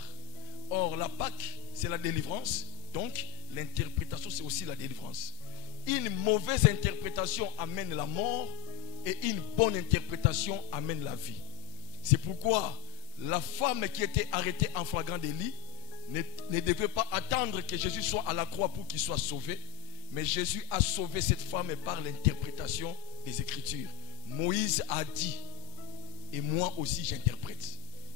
Or, la Pâques, c'est la délivrance, donc l'interprétation, c'est aussi la délivrance. Une mauvaise interprétation amène la mort et une bonne interprétation amène la vie. C'est pourquoi la femme qui était arrêtée en flagrant délit ne devait pas attendre que Jésus soit à la croix pour qu'il soit sauvé, mais Jésus a sauvé cette femme par l'interprétation des Écritures. Moïse a dit, et moi aussi j'interprète.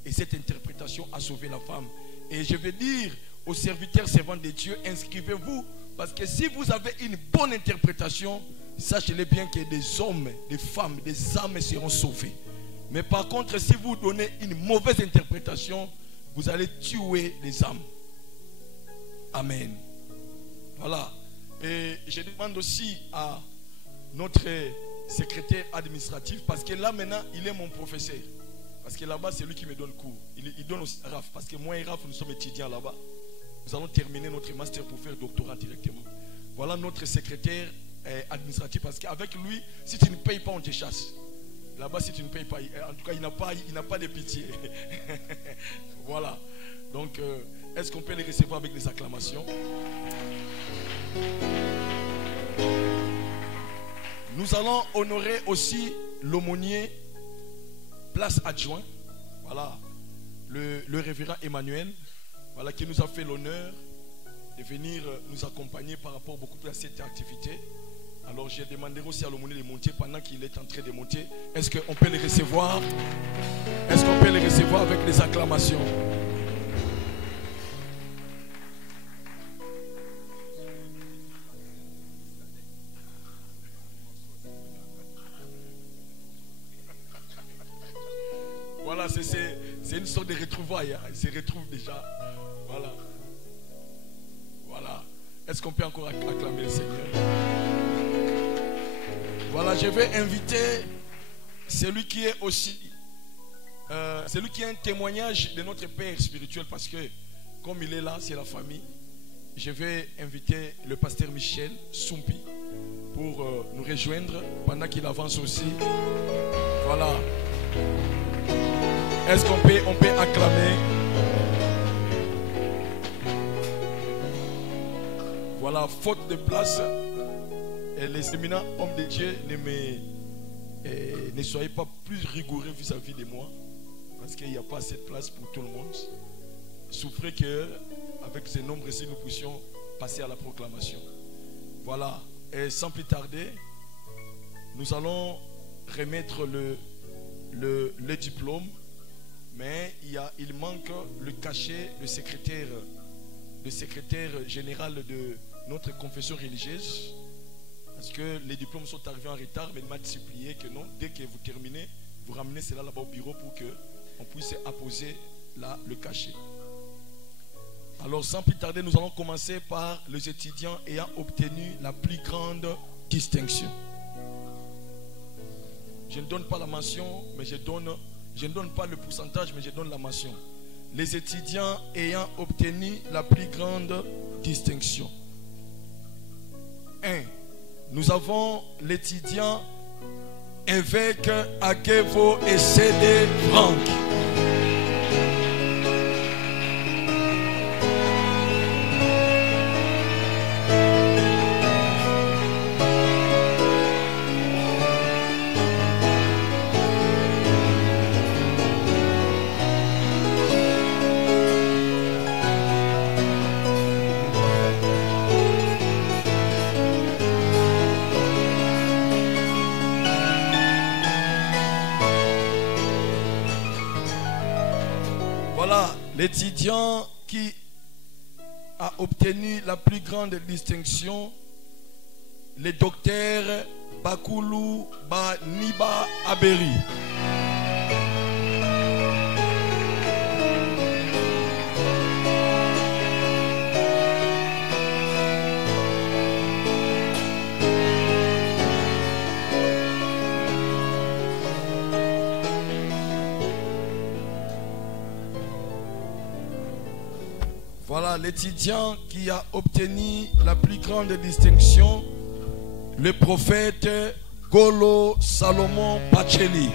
Et cette interprétation a sauvé la femme. Et je vais dire aux serviteurs servants de Dieu, inscrivez-vous, parce que si vous avez une bonne interprétation, sachez-le bien que des hommes, des femmes, des âmes seront sauvés. Mais par contre, si vous donnez une mauvaise interprétation, vous allez tuer les âmes. Amen. Voilà. Et je demande aussi à notre secrétaire administratif, parce que là maintenant, il est mon professeur. Parce que là-bas, c'est lui qui me donne cours. Il donne aussi à RAF. Parce que moi et RAF, nous sommes étudiants là-bas. Nous allons terminer notre master pour faire doctorat directement. Voilà notre secrétaire administratif. Parce qu'avec lui, si tu ne payes pas, on te chasse. Là-bas, si tu ne payes pas, en tout cas, il n'a pas de pitié. Voilà. Donc, est-ce qu'on peut les recevoir avec des acclamations? Nous allons honorer aussi l'aumônier place adjoint. Voilà. Le révérend Emmanuel. Voilà, qui nous a fait l'honneur de venir nous accompagner par rapport beaucoup plus à cette activité. Alors j'ai demandé aussi à l'aumônier de monter pendant qu'il est en train de monter. Est-ce qu'on peut les recevoir? Est-ce qu'on peut les recevoir avec des acclamations? Voilà, c'est une sorte de retrouvaille. Hein. Ils se retrouvent déjà. Voilà. Voilà. Est-ce qu'on peut encore acclamer le Seigneur? Voilà, je vais inviter celui qui est aussi, celui qui est un témoignage de notre Père spirituel, parce que comme il est là, c'est la famille. Je vais inviter le pasteur Michel Soumpi pour nous rejoindre pendant qu'il avance aussi. Voilà. Est-ce qu'on peut acclamer? Voilà, faute de place. Et les éminents hommes de Dieu, ne soyez pas plus rigoureux vis-à-vis de moi, parce qu'il n'y a pas assez de place pour tout le monde. Souffrez qu'avec ces nombres-ci, nous puissions passer à la proclamation. Voilà. Et sans plus tarder, nous allons remettre le diplôme, mais il manque le cachet de secrétaire général de notre confession religieuse. Parce que les diplômes sont arrivés en retard, mais il m'a supplié que non, dès que vous terminez, vous ramenez cela là-bas au bureau pour qu'on puisse apposer là le cachet. Alors sans plus tarder, nous allons commencer par les étudiants ayant obtenu la plus grande distinction. Je ne donne pas la mention, mais je ne donne pas le pourcentage, mais je donne la mention. Les étudiants ayant obtenu la plus grande distinction. 1. Nous avons l'étudiant évêque Akevo et Cédé Franck. Voilà, l'étudiant qui a obtenu la plus grande distinction, le docteur Bakulu Baniba Aberi. Voilà l'étudiant qui a obtenu la plus grande distinction, le prophète Golo Salomon Pacheli.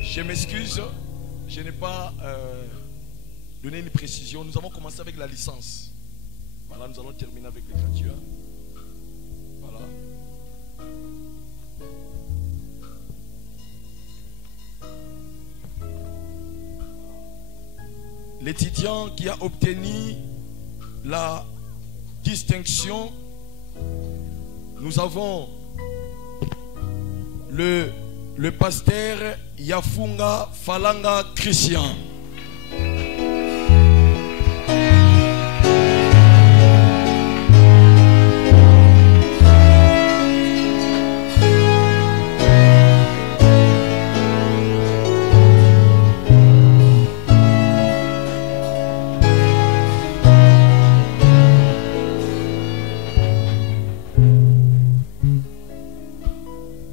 Je m'excuse, je n'ai pas donné une précision. Nous avons commencé avec la licence. Voilà, nous allons terminer avec les graduats. Voilà. L'étudiant qui a obtenu la distinction, nous avons le pasteur Yafunga Falanga Christian.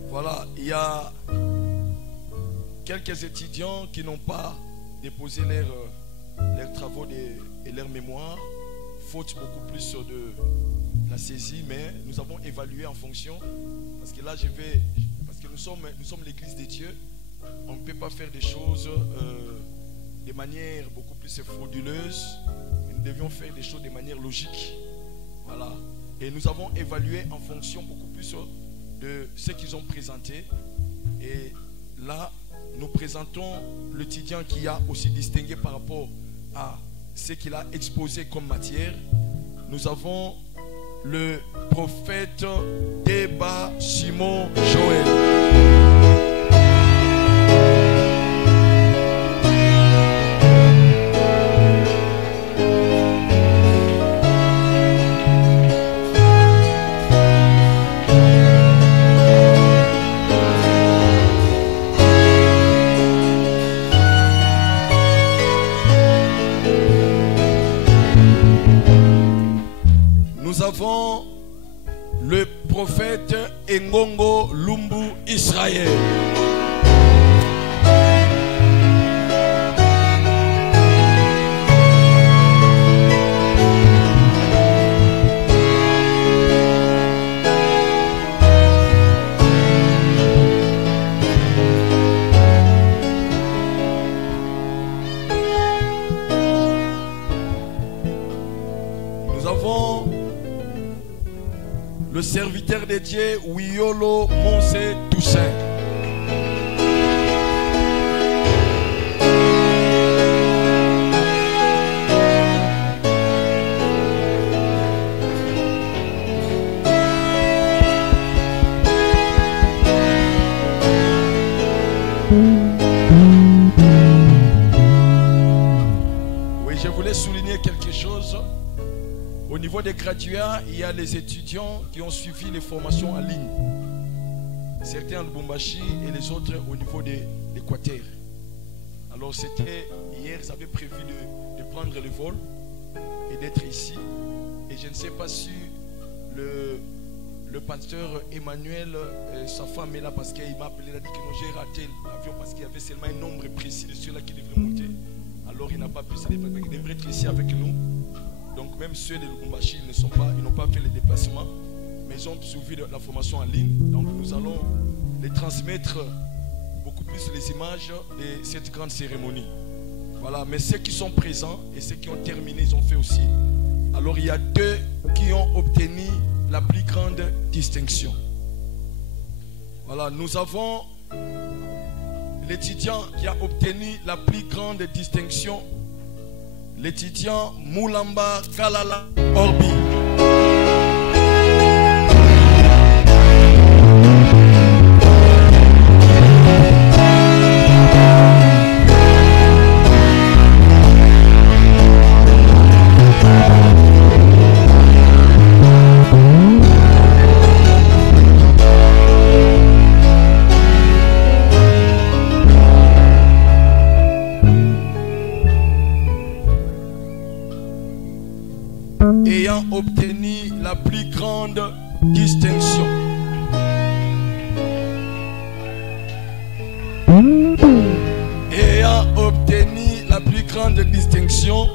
Voilà, il y a quelques étudiants qui n'ont pas déposé leurs travaux et leurs mémoires, faute beaucoup plus de la saisie, mais nous avons évalué en fonction, parce que là parce que nous sommes l'église des dieux, on ne peut pas faire des choses de manière beaucoup plus frauduleuse, nous devions faire des choses de manière logique, voilà, et nous avons évalué en fonction beaucoup plus de ce qu'ils ont présenté, et là, nous présentons l'étudiant qui a aussi distingué par rapport à ce qu'il a exposé comme matière. Nous avons le prophète Deba Simon Joël. Nous avons le prophète Engongo Lumbu Israël. Nous avons le serviteur de Dieu, Wiolo Monse Toussaint. Oui, je voulais souligner quelque chose. Au niveau des graduats, il y a les étudiants qui ont suivi les formations en ligne. Certains en Lubumbashi et les autres au niveau de l'Équateur. Alors c'était hier, ils avaient prévu de prendre le vol et d'être ici. Et je ne sais pas si le pasteur Emmanuel, sa femme est là parce qu'il m'a appelé, il a dit que non, j'ai raté l'avion parce qu'il y avait seulement un nombre précis de ceux-là qui devraient monter. Alors il n'a pas pu se déplacer, il devrait être ici avec nous. Donc même ceux de Lubumbashi, ils n'ont pas fait les déplacements, mais ils ont suivi la formation en ligne. Donc nous allons les transmettre beaucoup plus les images de cette grande cérémonie. Voilà, mais ceux qui sont présents et ceux qui ont terminé, ils ont fait aussi. Alors il y a deux qui ont obtenu la plus grande distinction. Voilà, nous avons l'étudiant qui a obtenu la plus grande distinction, l'étudiant Moulamba Kalala Orbi. Ayant obtenu la plus grande distinction. Ayant obtenu la plus grande distinction,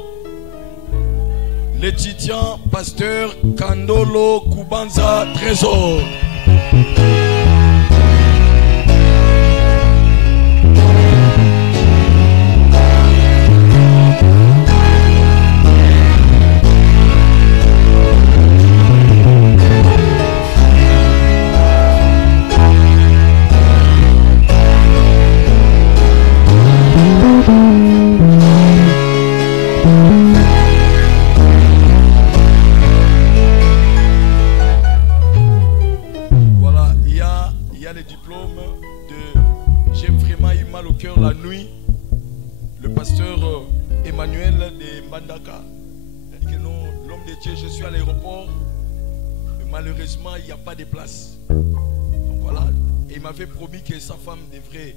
l'étudiant pasteur Kandolo Kubanza Trésor. La nuit, le pasteur Emmanuel de Mbandaka a dit que non, l'homme de Dieu, je suis à l'aéroport, malheureusement il n'y a pas de place. Donc voilà, et il m'avait promis que sa femme devrait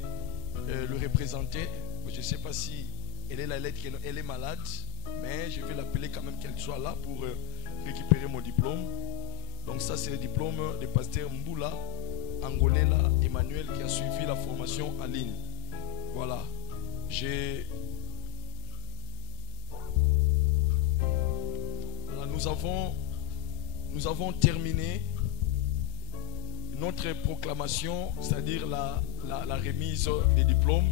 le représenter. Je ne sais pas si elle est la lettre, elle est malade, mais je vais l'appeler quand même qu'elle soit là pour récupérer mon diplôme. Donc ça c'est le diplôme du pasteur Mboula Angolais là, Emmanuel, qui a suivi la formation en ligne. Voilà, nous avons terminé notre proclamation, c'est-à-dire la remise des diplômes,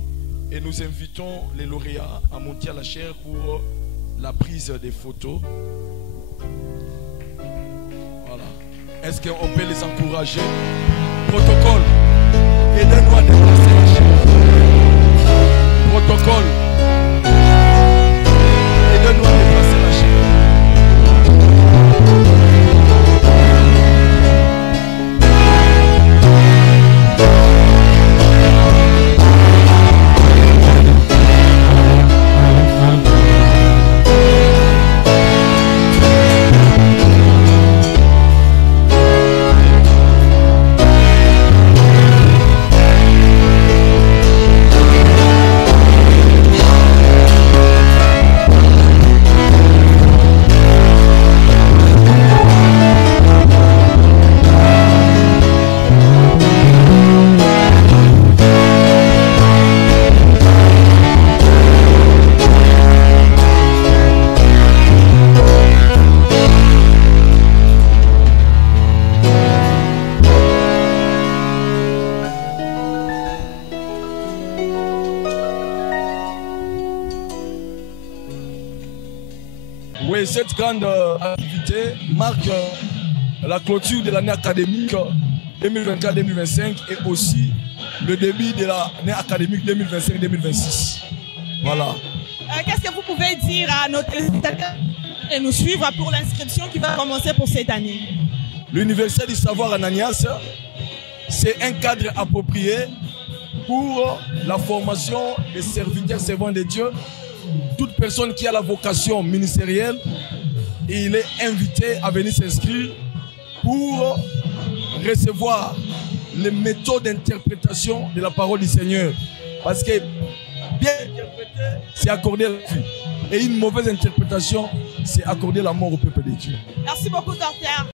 et nous invitons les lauréats à monter à la chaire pour la prise des photos. Voilà. Est-ce qu'on peut les encourager? Protocole, aidez-nous à déplacer la chaire. Protocole, aidez-nous à déplacer la chair. Oui, cette grande activité marque la clôture de l'année académique 2024-2025 et aussi le début de l'année académique 2025-2026. Voilà. Qu'est-ce que vous pouvez dire à nos téléspectateurs et nous suivre pour l'inscription qui va commencer pour cette année? L'Université du Savoir Ananias, c'est un cadre approprié pour la formation des serviteurs servants de Dieu. Toute personne qui a la vocation ministérielle, il est invité à venir s'inscrire pour recevoir les méthodes d'interprétation de la parole du Seigneur. Parce que bien interpréter, c'est accorder la vie. Et une mauvaise interprétation, c'est accorder la mort au peuple de Dieu. Merci beaucoup, docteur.